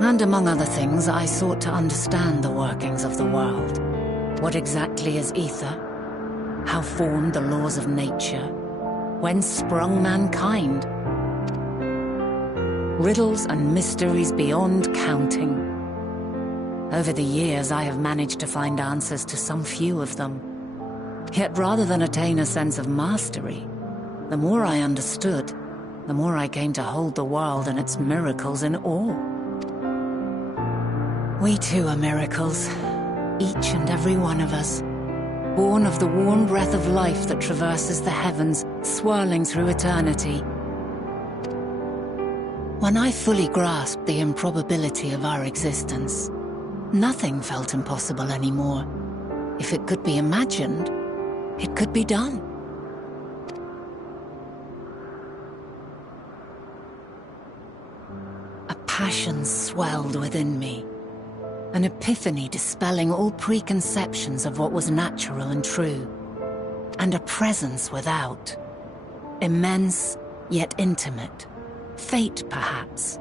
And among other things, I sought to understand the workings of the world. What exactly is ether? How formed the laws of nature? Whence sprung mankind? Riddles and mysteries beyond counting. Over the years, I have managed to find answers to some few of them. Yet rather than attain a sense of mastery, the more I understood, the more I came to hold the world and its miracles in awe. We too are miracles, each and every one of us, born of the warm breath of life that traverses the heavens, swirling through eternity. When I fully grasped the improbability of our existence, nothing felt impossible anymore. If it could be imagined, it could be done. A passion swelled within me, an epiphany dispelling all preconceptions of what was natural and true, and a presence without, immense yet intimate, fate perhaps,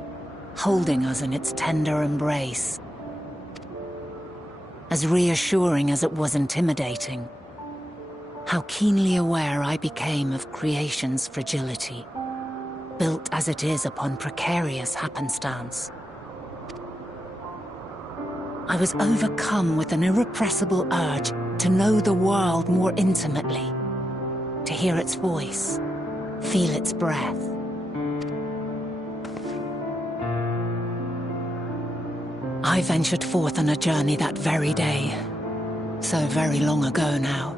holding us in its tender embrace. As reassuring as it was intimidating, how keenly aware I became of creation's fragility, built as it is upon precarious happenstance. I was overcome with an irrepressible urge to know the world more intimately, to hear its voice, feel its breath. I ventured forth on a journey that very day, so very long ago now.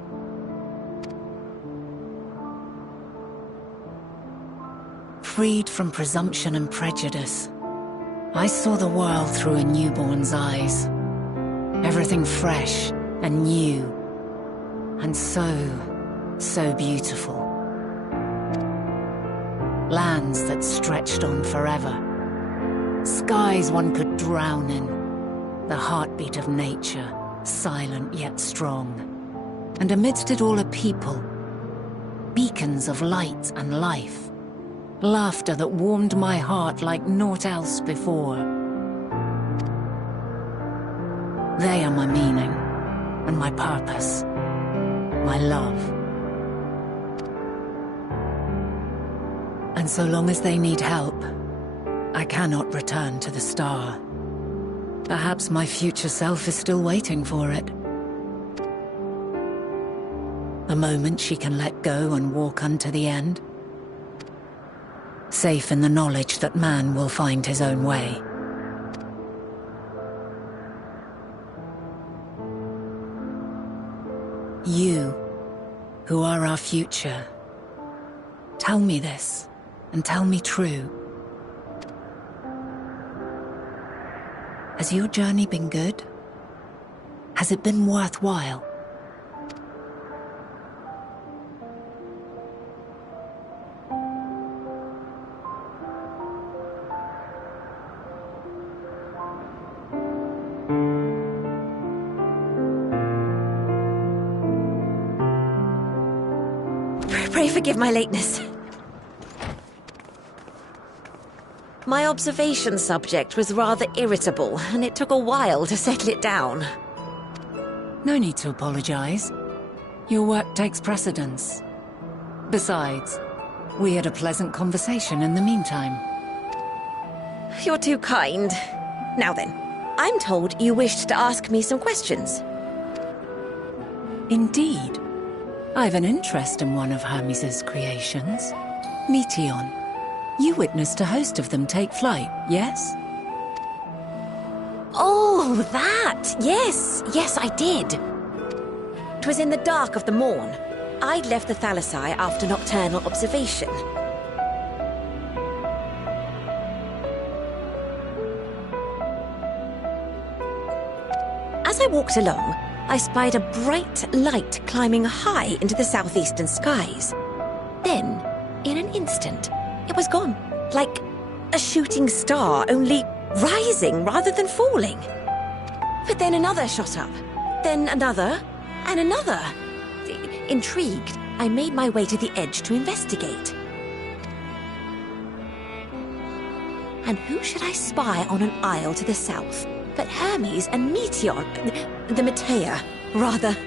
Freed from presumption and prejudice, I saw the world through a newborn's eyes. Everything fresh and new, and so beautiful. Lands that stretched on forever. skies one could drown in. The heartbeat of nature, silent yet strong. And amidst it all a people. Beacons of light and life. Laughter that warmed my heart like naught else before. They are my meaning, and my purpose, my love. And so long as they need help, I cannot return to the star. Perhaps my future self is still waiting for it. A moment she can let go and walk unto the end. Safe in the knowledge that man will find his own way. You, who are our future, tell me this, and tell me true. Has your journey been good? Has it been worthwhile? Pray forgive my lateness. My observation subject was rather irritable, and it took a while to settle it down. No need to apologize. Your work takes precedence. Besides, we had a pleasant conversation in the meantime. You're too kind. Now then, I'm told you wished to ask me some questions. Indeed. I've an interest in one of Hermes' creations. Meteon. You witnessed a host of them take flight, yes? Oh, that! Yes, I did. It was in the dark of the morn. I'd left the Thalassai after nocturnal observation. As I walked along, I spied a bright light climbing high into the southeastern skies. Then, in an instant, it was gone, like a shooting star, only rising rather than falling. But then another shot up, then another, and another. Intrigued, I made my way to the edge to investigate. And who should I spy on an isle to the south but Hermes and Meteon, the Matea, rather.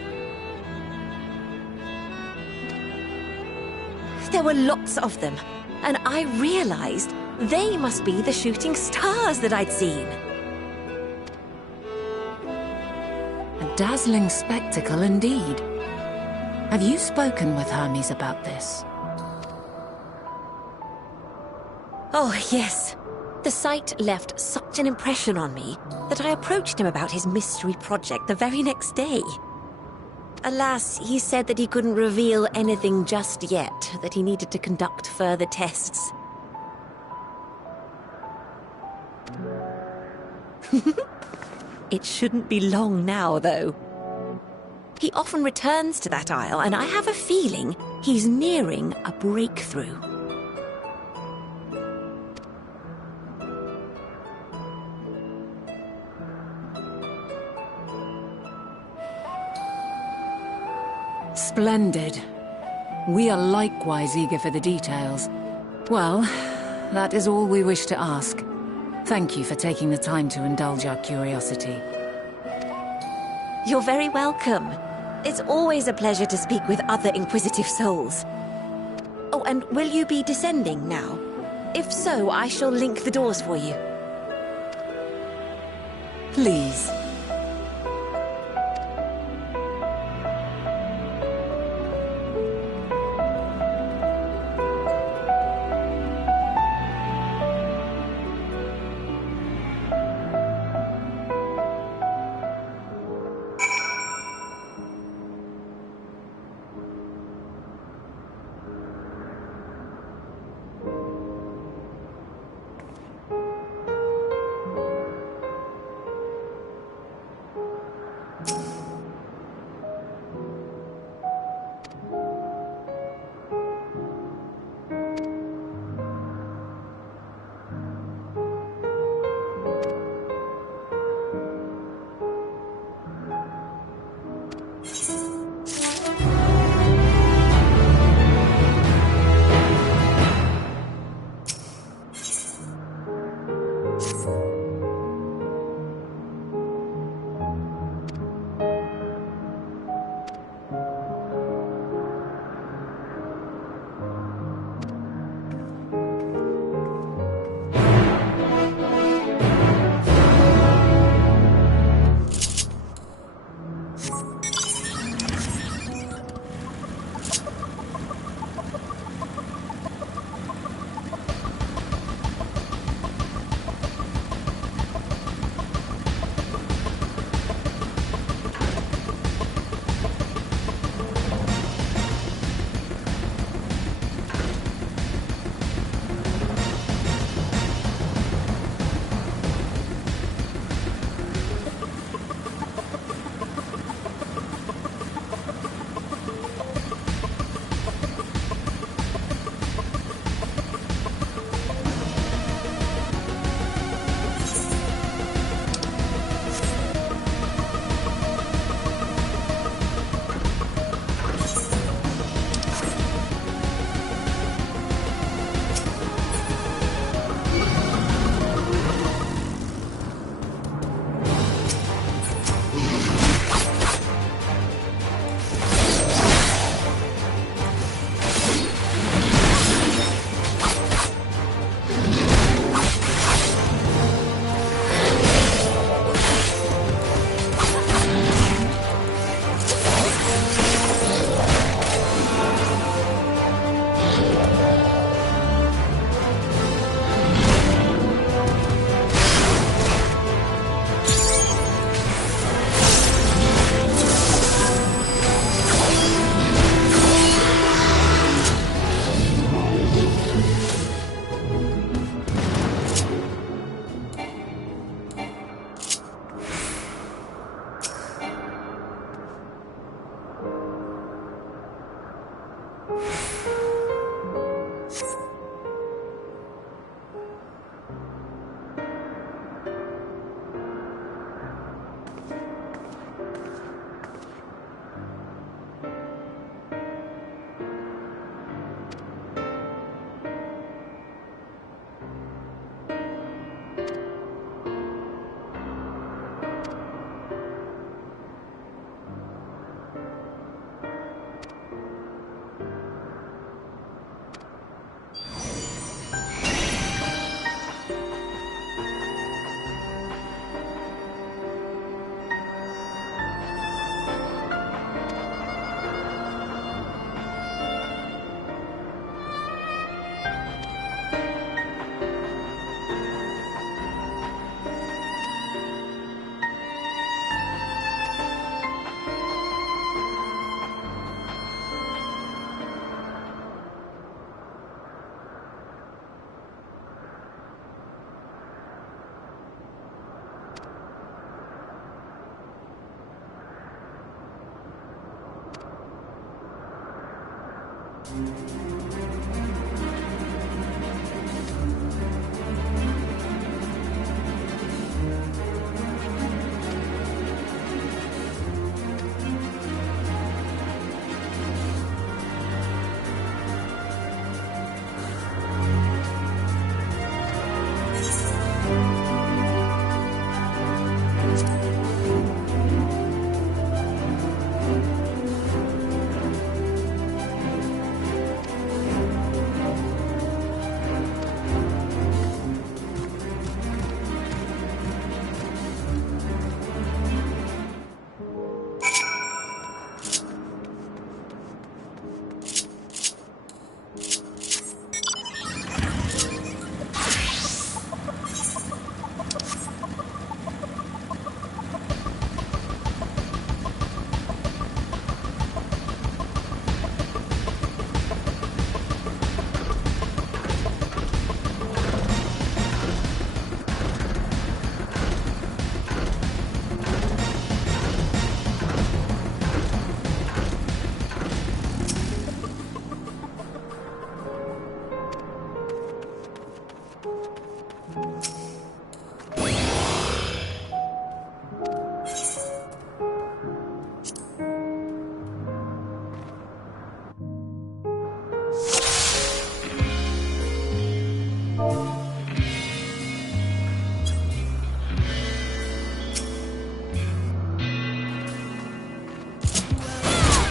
There were lots of them, and I realized they must be the shooting stars that I'd seen. A dazzling spectacle indeed. Have you spoken with Hermes about this? Oh, yes. The sight left such an impression on me that I approached him about his mystery project the very next day. Alas, he said that he couldn't reveal anything just yet, that he needed to conduct further tests. It shouldn't be long now, though. He often returns to that isle, and I have a feeling he's nearing a breakthrough. Splendid. We are likewise eager for the details. Well, that is all we wish to ask. Thank you for taking the time to indulge our curiosity. You're very welcome. It's always a pleasure to speak with other inquisitive souls. Oh, and will you be descending now? If so, I shall link the doors for you. Please.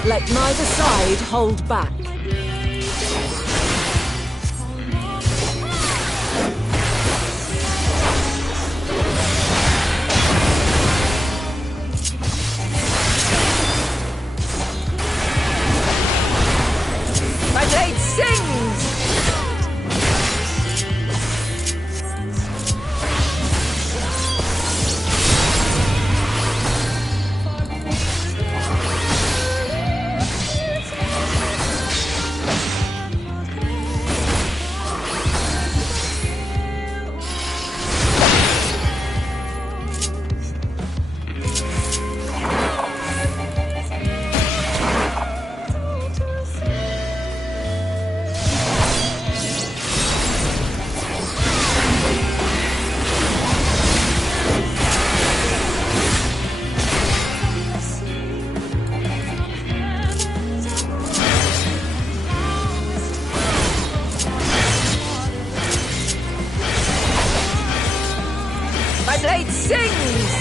Let neither side hold back. My blade sings! My blade sings!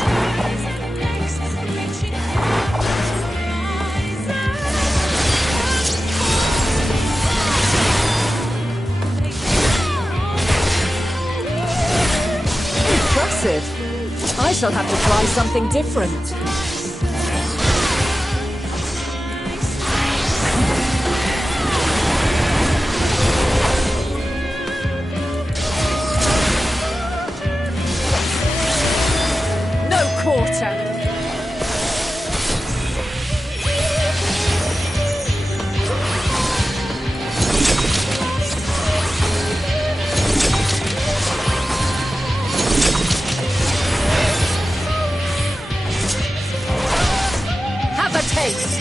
Impressive. I shall have to try something different. Quarter. Have a taste.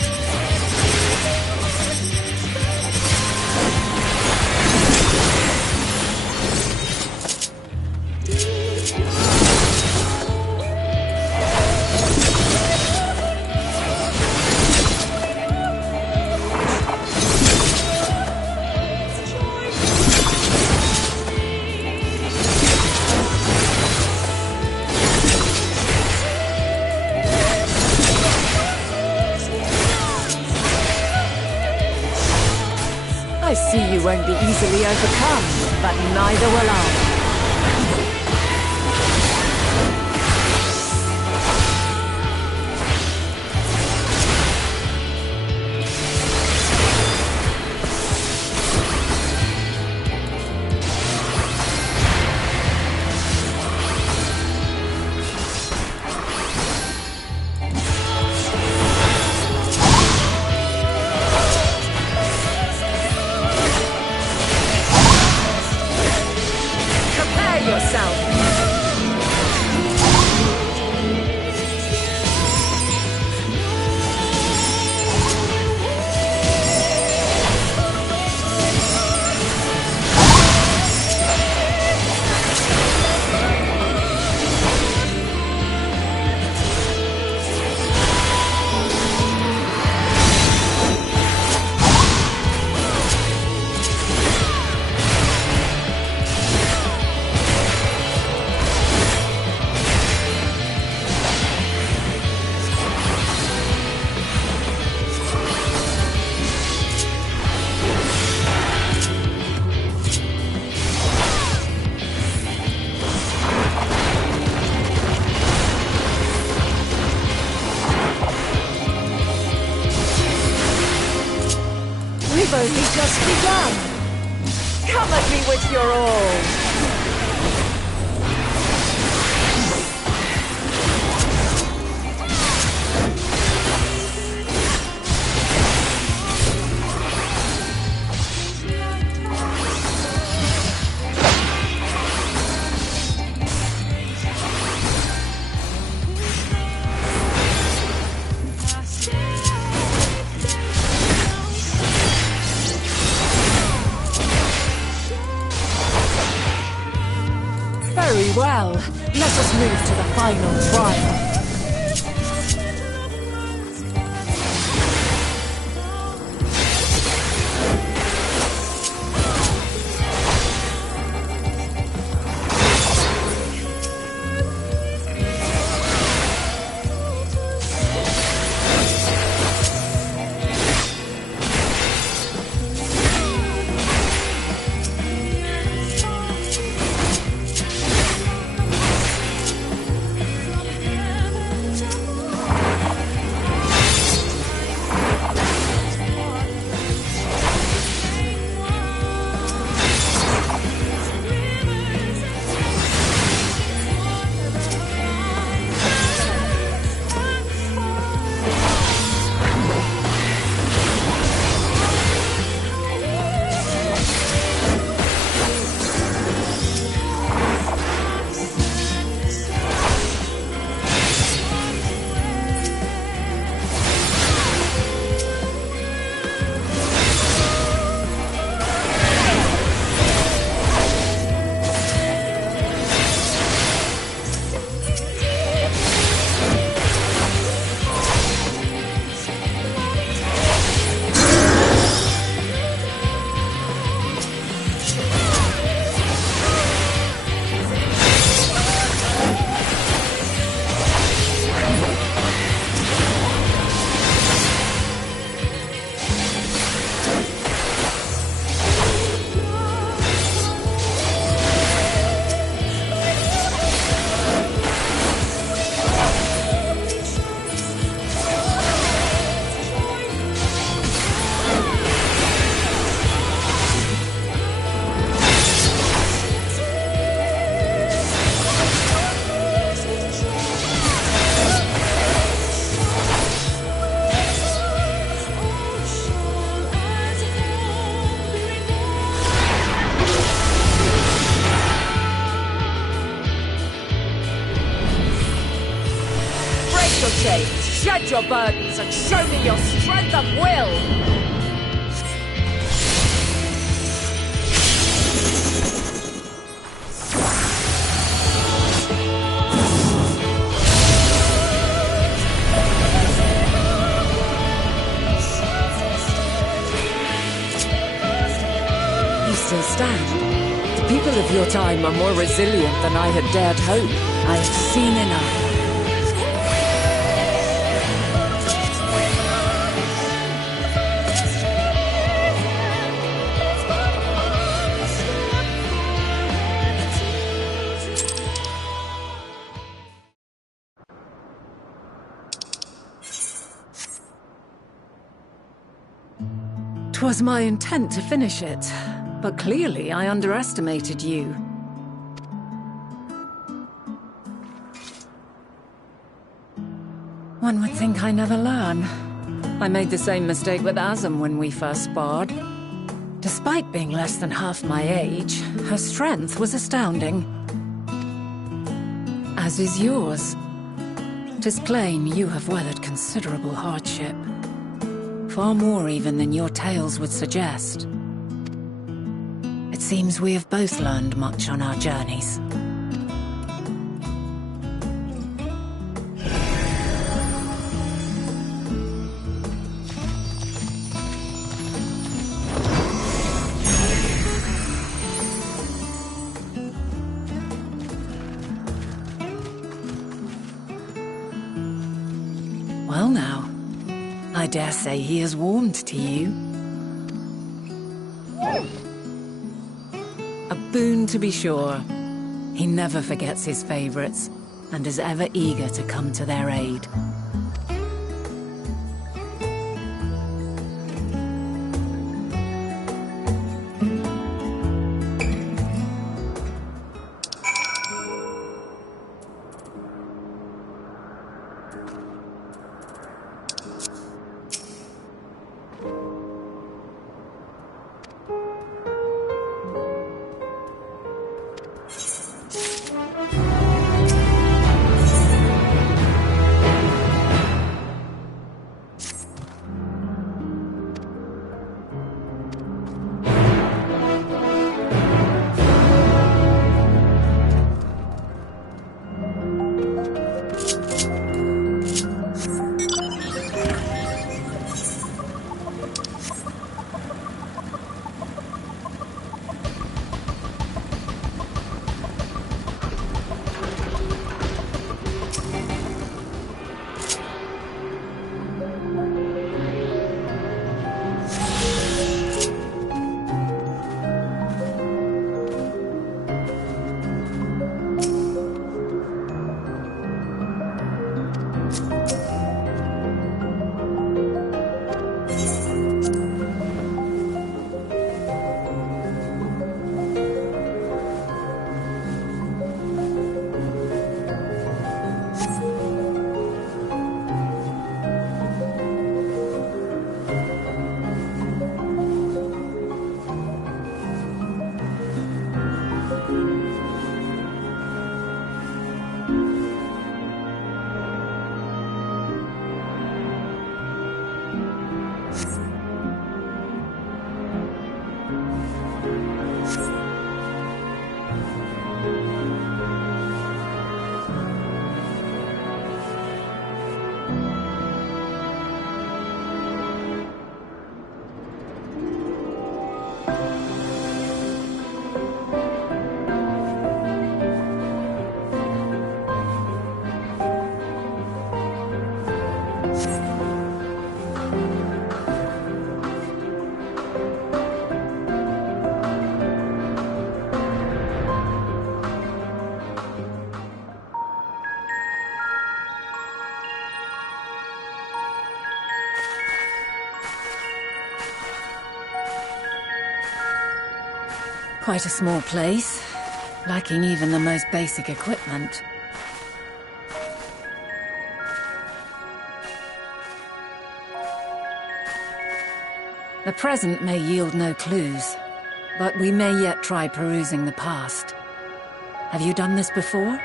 I see you won't be easily overcome, but neither will I. just begun. Come at me with your all. Very well. Let us move to the final trial. Shed your burdens and show me your strength of will! You still stand. The people of your time are more resilient than I had dared hope. I've seen enough. Twas my intent to finish it, but clearly I underestimated you. One would think I never learn. I made the same mistake with Azem when we first sparred. Despite being less than half my age, her strength was astounding. As is yours. 'Tis plain you have weathered considerable hardship. Far more even than your tales would suggest. It seems we have both learned much on our journeys. Well now, I dare say he has warmed to you. A boon to be sure. He never forgets his favorites, and is ever eager to come to their aid. Quite a small place, lacking even the most basic equipment. The present may yield no clues, but we may yet try perusing the past. Have you done this before?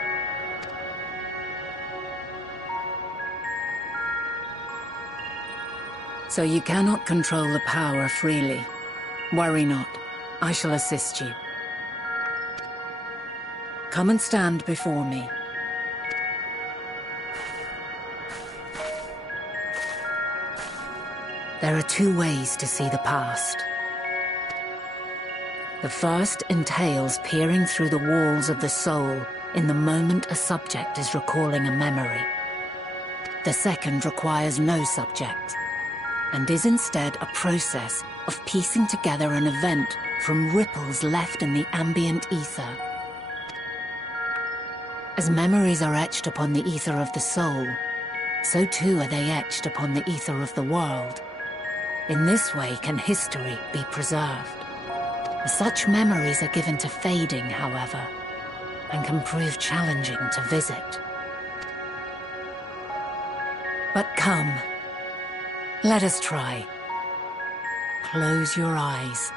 So you cannot control the power freely. Worry not. I shall assist you. Come and stand before me. There are two ways to see the past. The first entails peering through the walls of the soul in the moment a subject is recalling a memory. The second requires no subject, and is instead a process of piecing together an event from ripples left in the ambient ether. As memories are etched upon the ether of the soul, so too are they etched upon the ether of the world. In this way can history be preserved. Such memories are given to fading, however, and can prove challenging to visit. But come, let us try. Close your eyes.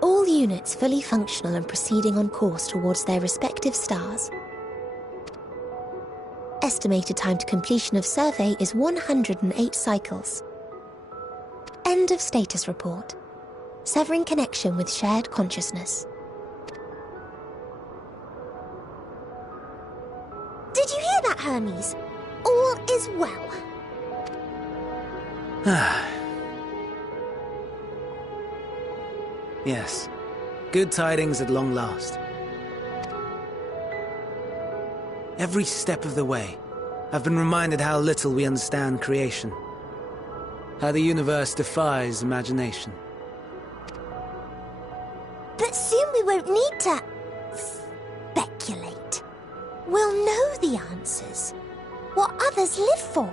All units fully functional and proceeding on course towards their respective stars. Estimated time to completion of survey is 108 cycles. End of status report. Severing connection with shared consciousness. Did you hear that, Hermes? All is well. Yes. Good tidings at long last. Every step of the way, I've been reminded how little we understand creation. How the universe defies imagination. But soon we won't need to speculate. We'll know the answers. What others live for.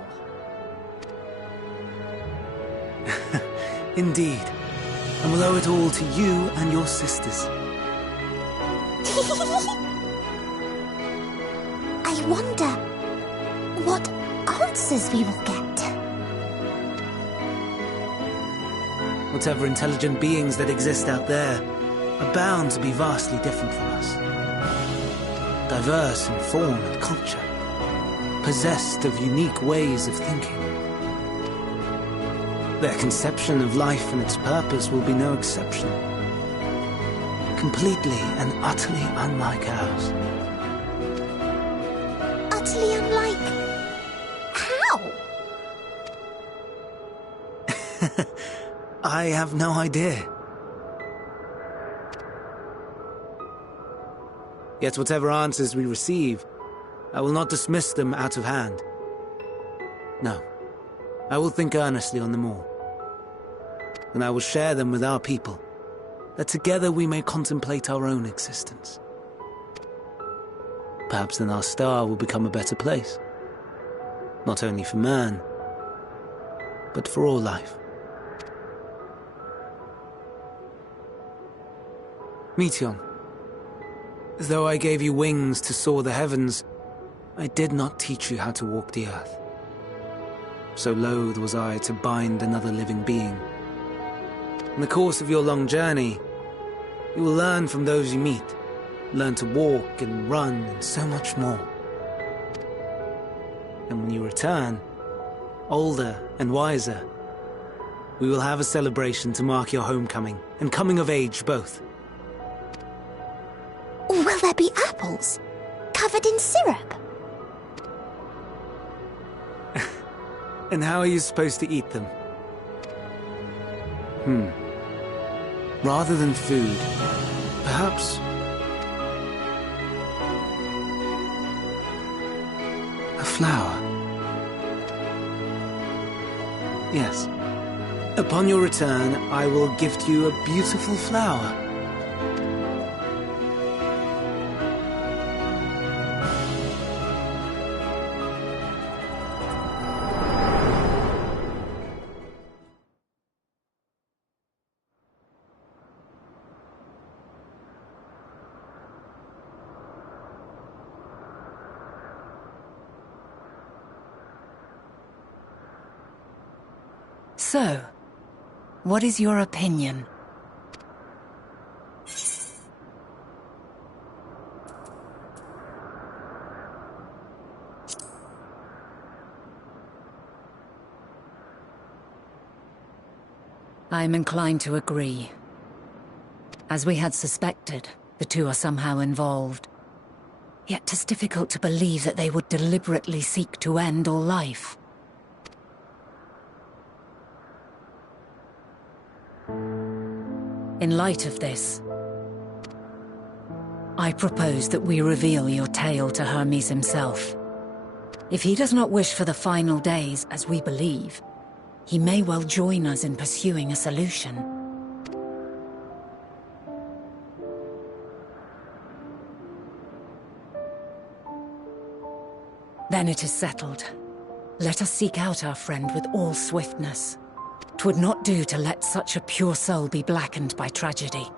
Indeed. And we'll owe it all to you and your sisters. I wonder what answers we will get. Whatever intelligent beings that exist out there are bound to be vastly different from us. Diverse in form and culture, possessed of unique ways of thinking. Their conception of life and its purpose will be no exception. Completely and utterly unlike ours. Utterly unlike... how? I have no idea. Yet whatever answers we receive, I will not dismiss them out of hand. No. I will think earnestly on them all. And I will share them with our people, that together we may contemplate our own existence. Perhaps then our star will become a better place. Not only for man, but for all life. Meteon, though I gave you wings to soar the heavens, I did not teach you how to walk the earth. So loath was I to bind another living being. In the course of your long journey, you will learn from those you meet, learn to walk and run and so much more. And when you return, older and wiser, we will have a celebration to mark your homecoming and coming of age both. Will there be apples? Covered in syrup? And how are you supposed to eat them? Rather than food, perhaps... a flower. Yes, Upon your return, I will gift you a beautiful flower. So, what is your opinion? I am inclined to agree. As we had suspected, the two are somehow involved. Yet 'tis difficult to believe that they would deliberately seek to end all life. In light of this, I propose that we reveal your tale to Hermes himself. If he does not wish for the final days, as we believe, he may well join us in pursuing a solution. Then it is settled. Let us seek out our friend with all swiftness. 'Twould not do to let such a pure soul be blackened by tragedy.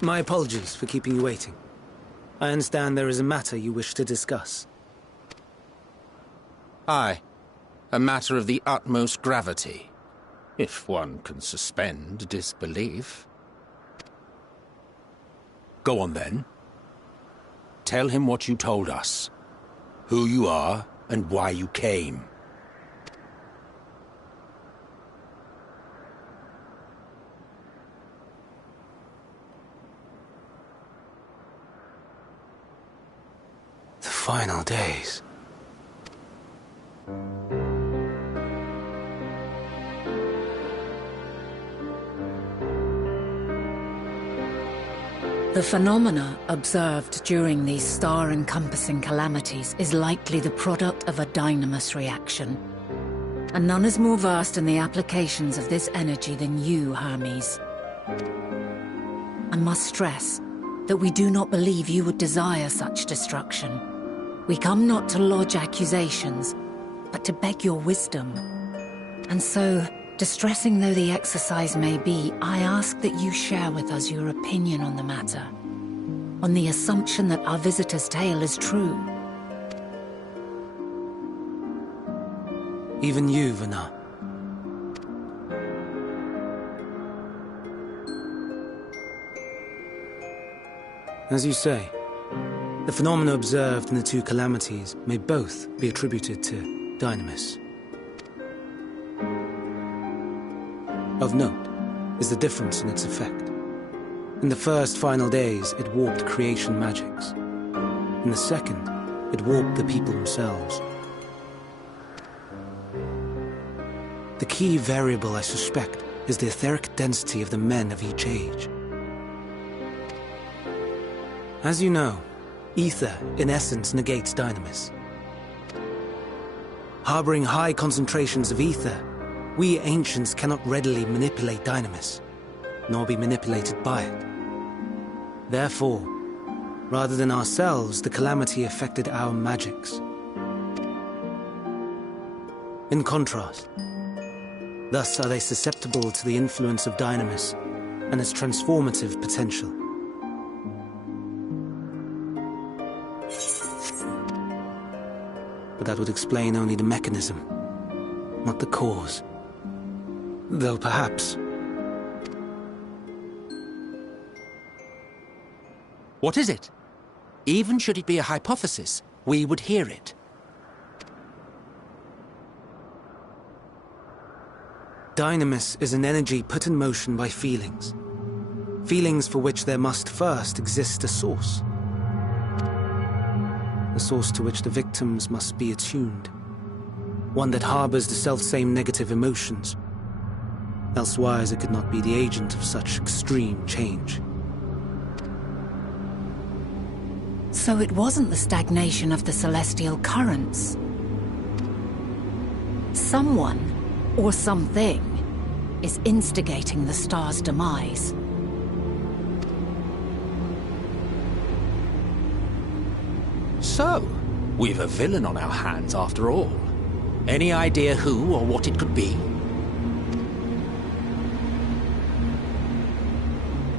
My apologies for keeping you waiting. I understand there is a matter you wish to discuss. Aye. A matter of the utmost gravity. If one can suspend disbelief. Go on then. Tell him what you told us. Who you are and why you came. The final days. The phenomena observed during these star-encompassing calamities is likely the product of a dynamis reaction. And none is more versed in the applications of this energy than you, Hermes. I must stress that we do not believe you would desire such destruction. We come not to lodge accusations, but to beg your wisdom. And so, distressing though the exercise may be, I ask that you share with us your opinion on the matter, on the assumption that our visitor's tale is true. Even you, Vana. As you say, the phenomena observed in the two calamities may both be attributed to dynamis. Of note is the difference in its effect. In the first final days, it warped creation magics. In the second, it warped the people themselves. The key variable, I suspect, is the etheric density of the men of each age. As you know, ether, in essence, negates dynamis. Harboring high concentrations of ether, we ancients cannot readily manipulate dynamis, nor be manipulated by it. Therefore, rather than ourselves, the calamity affected our magics. In contrast, thus are they susceptible to the influence of dynamis and its transformative potential. But that would explain only the mechanism, not the cause. Though perhaps... What is it? Even should it be a hypothesis, we would hear it. Dynamis is an energy put in motion by feelings. Feelings for which there must first exist a source. A source to which the victims must be attuned. One that harbors the selfsame negative emotions. Elsewise it could not be the agent of such extreme change. So it wasn't the stagnation of the celestial currents. Someone, or something, is instigating the star's demise. So, we've a villain on our hands after all. Any idea who or what it could be?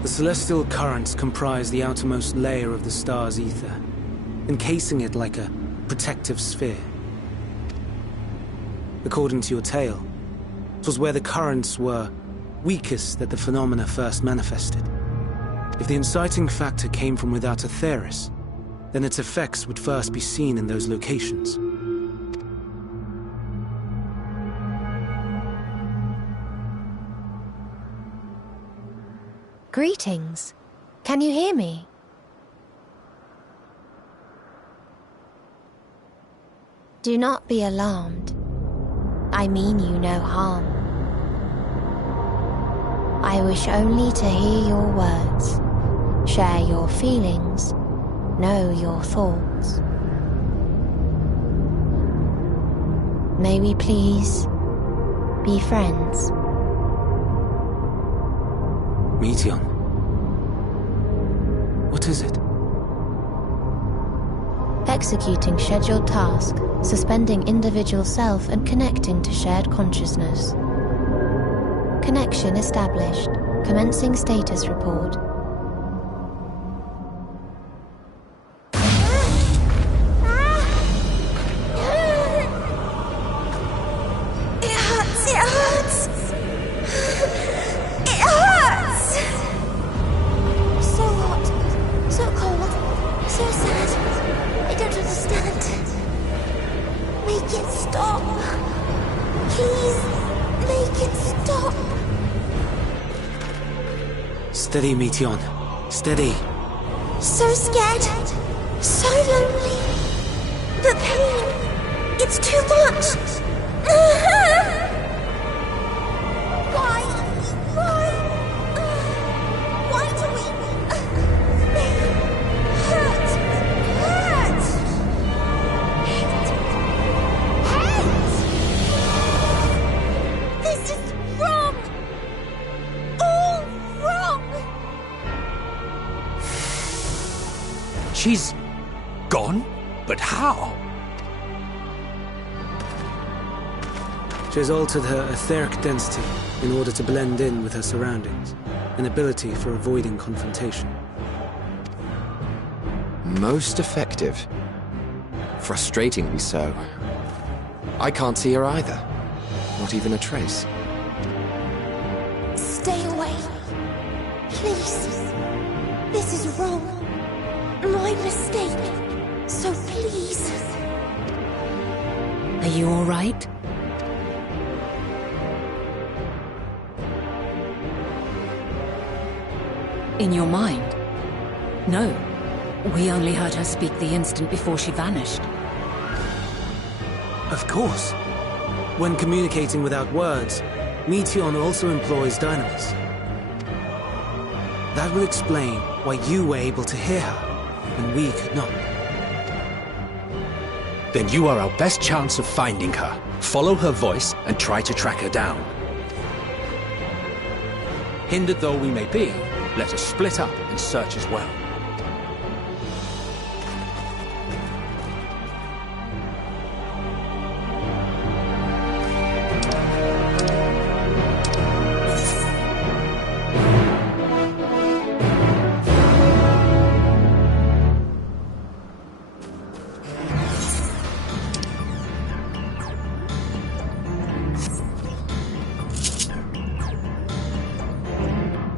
The celestial currents comprise the outermost layer of the star's ether, encasing it like a protective sphere. According to your tale, it was where the currents were weakest that the phenomena first manifested. If the inciting factor came from without Aetheris, then its effects would first be seen in those locations. Greetings. Can you hear me? Do not be alarmed. I mean you no harm. I wish only to hear your words, share your feelings, know your thoughts. May we please be friends? Meteon. What is it? Executing scheduled task, suspending individual self and connecting to shared consciousness. Connection established. Commencing status report. Steady, Meteon. Steady. So scared. So lonely. The pain. It's too much. Why do we... They hurt. Hate. This is wrong. All wrong. She's gone? But how? She has altered her etheric density in order to blend in with her surroundings, an ability for avoiding confrontation. Most effective. Frustratingly so. I can't see her either. Not even a trace. Stay away. Please. This is wrong. My mistake. So please. Are you all right? In your mind? No. We only heard her speak the instant before she vanished. Of course. When communicating without words, Meteon also employs dynamis. That would explain why you were able to hear her, and we could not. Then you are our best chance of finding her. Follow her voice and try to track her down. Hindered though we may be, let us split up and search as well.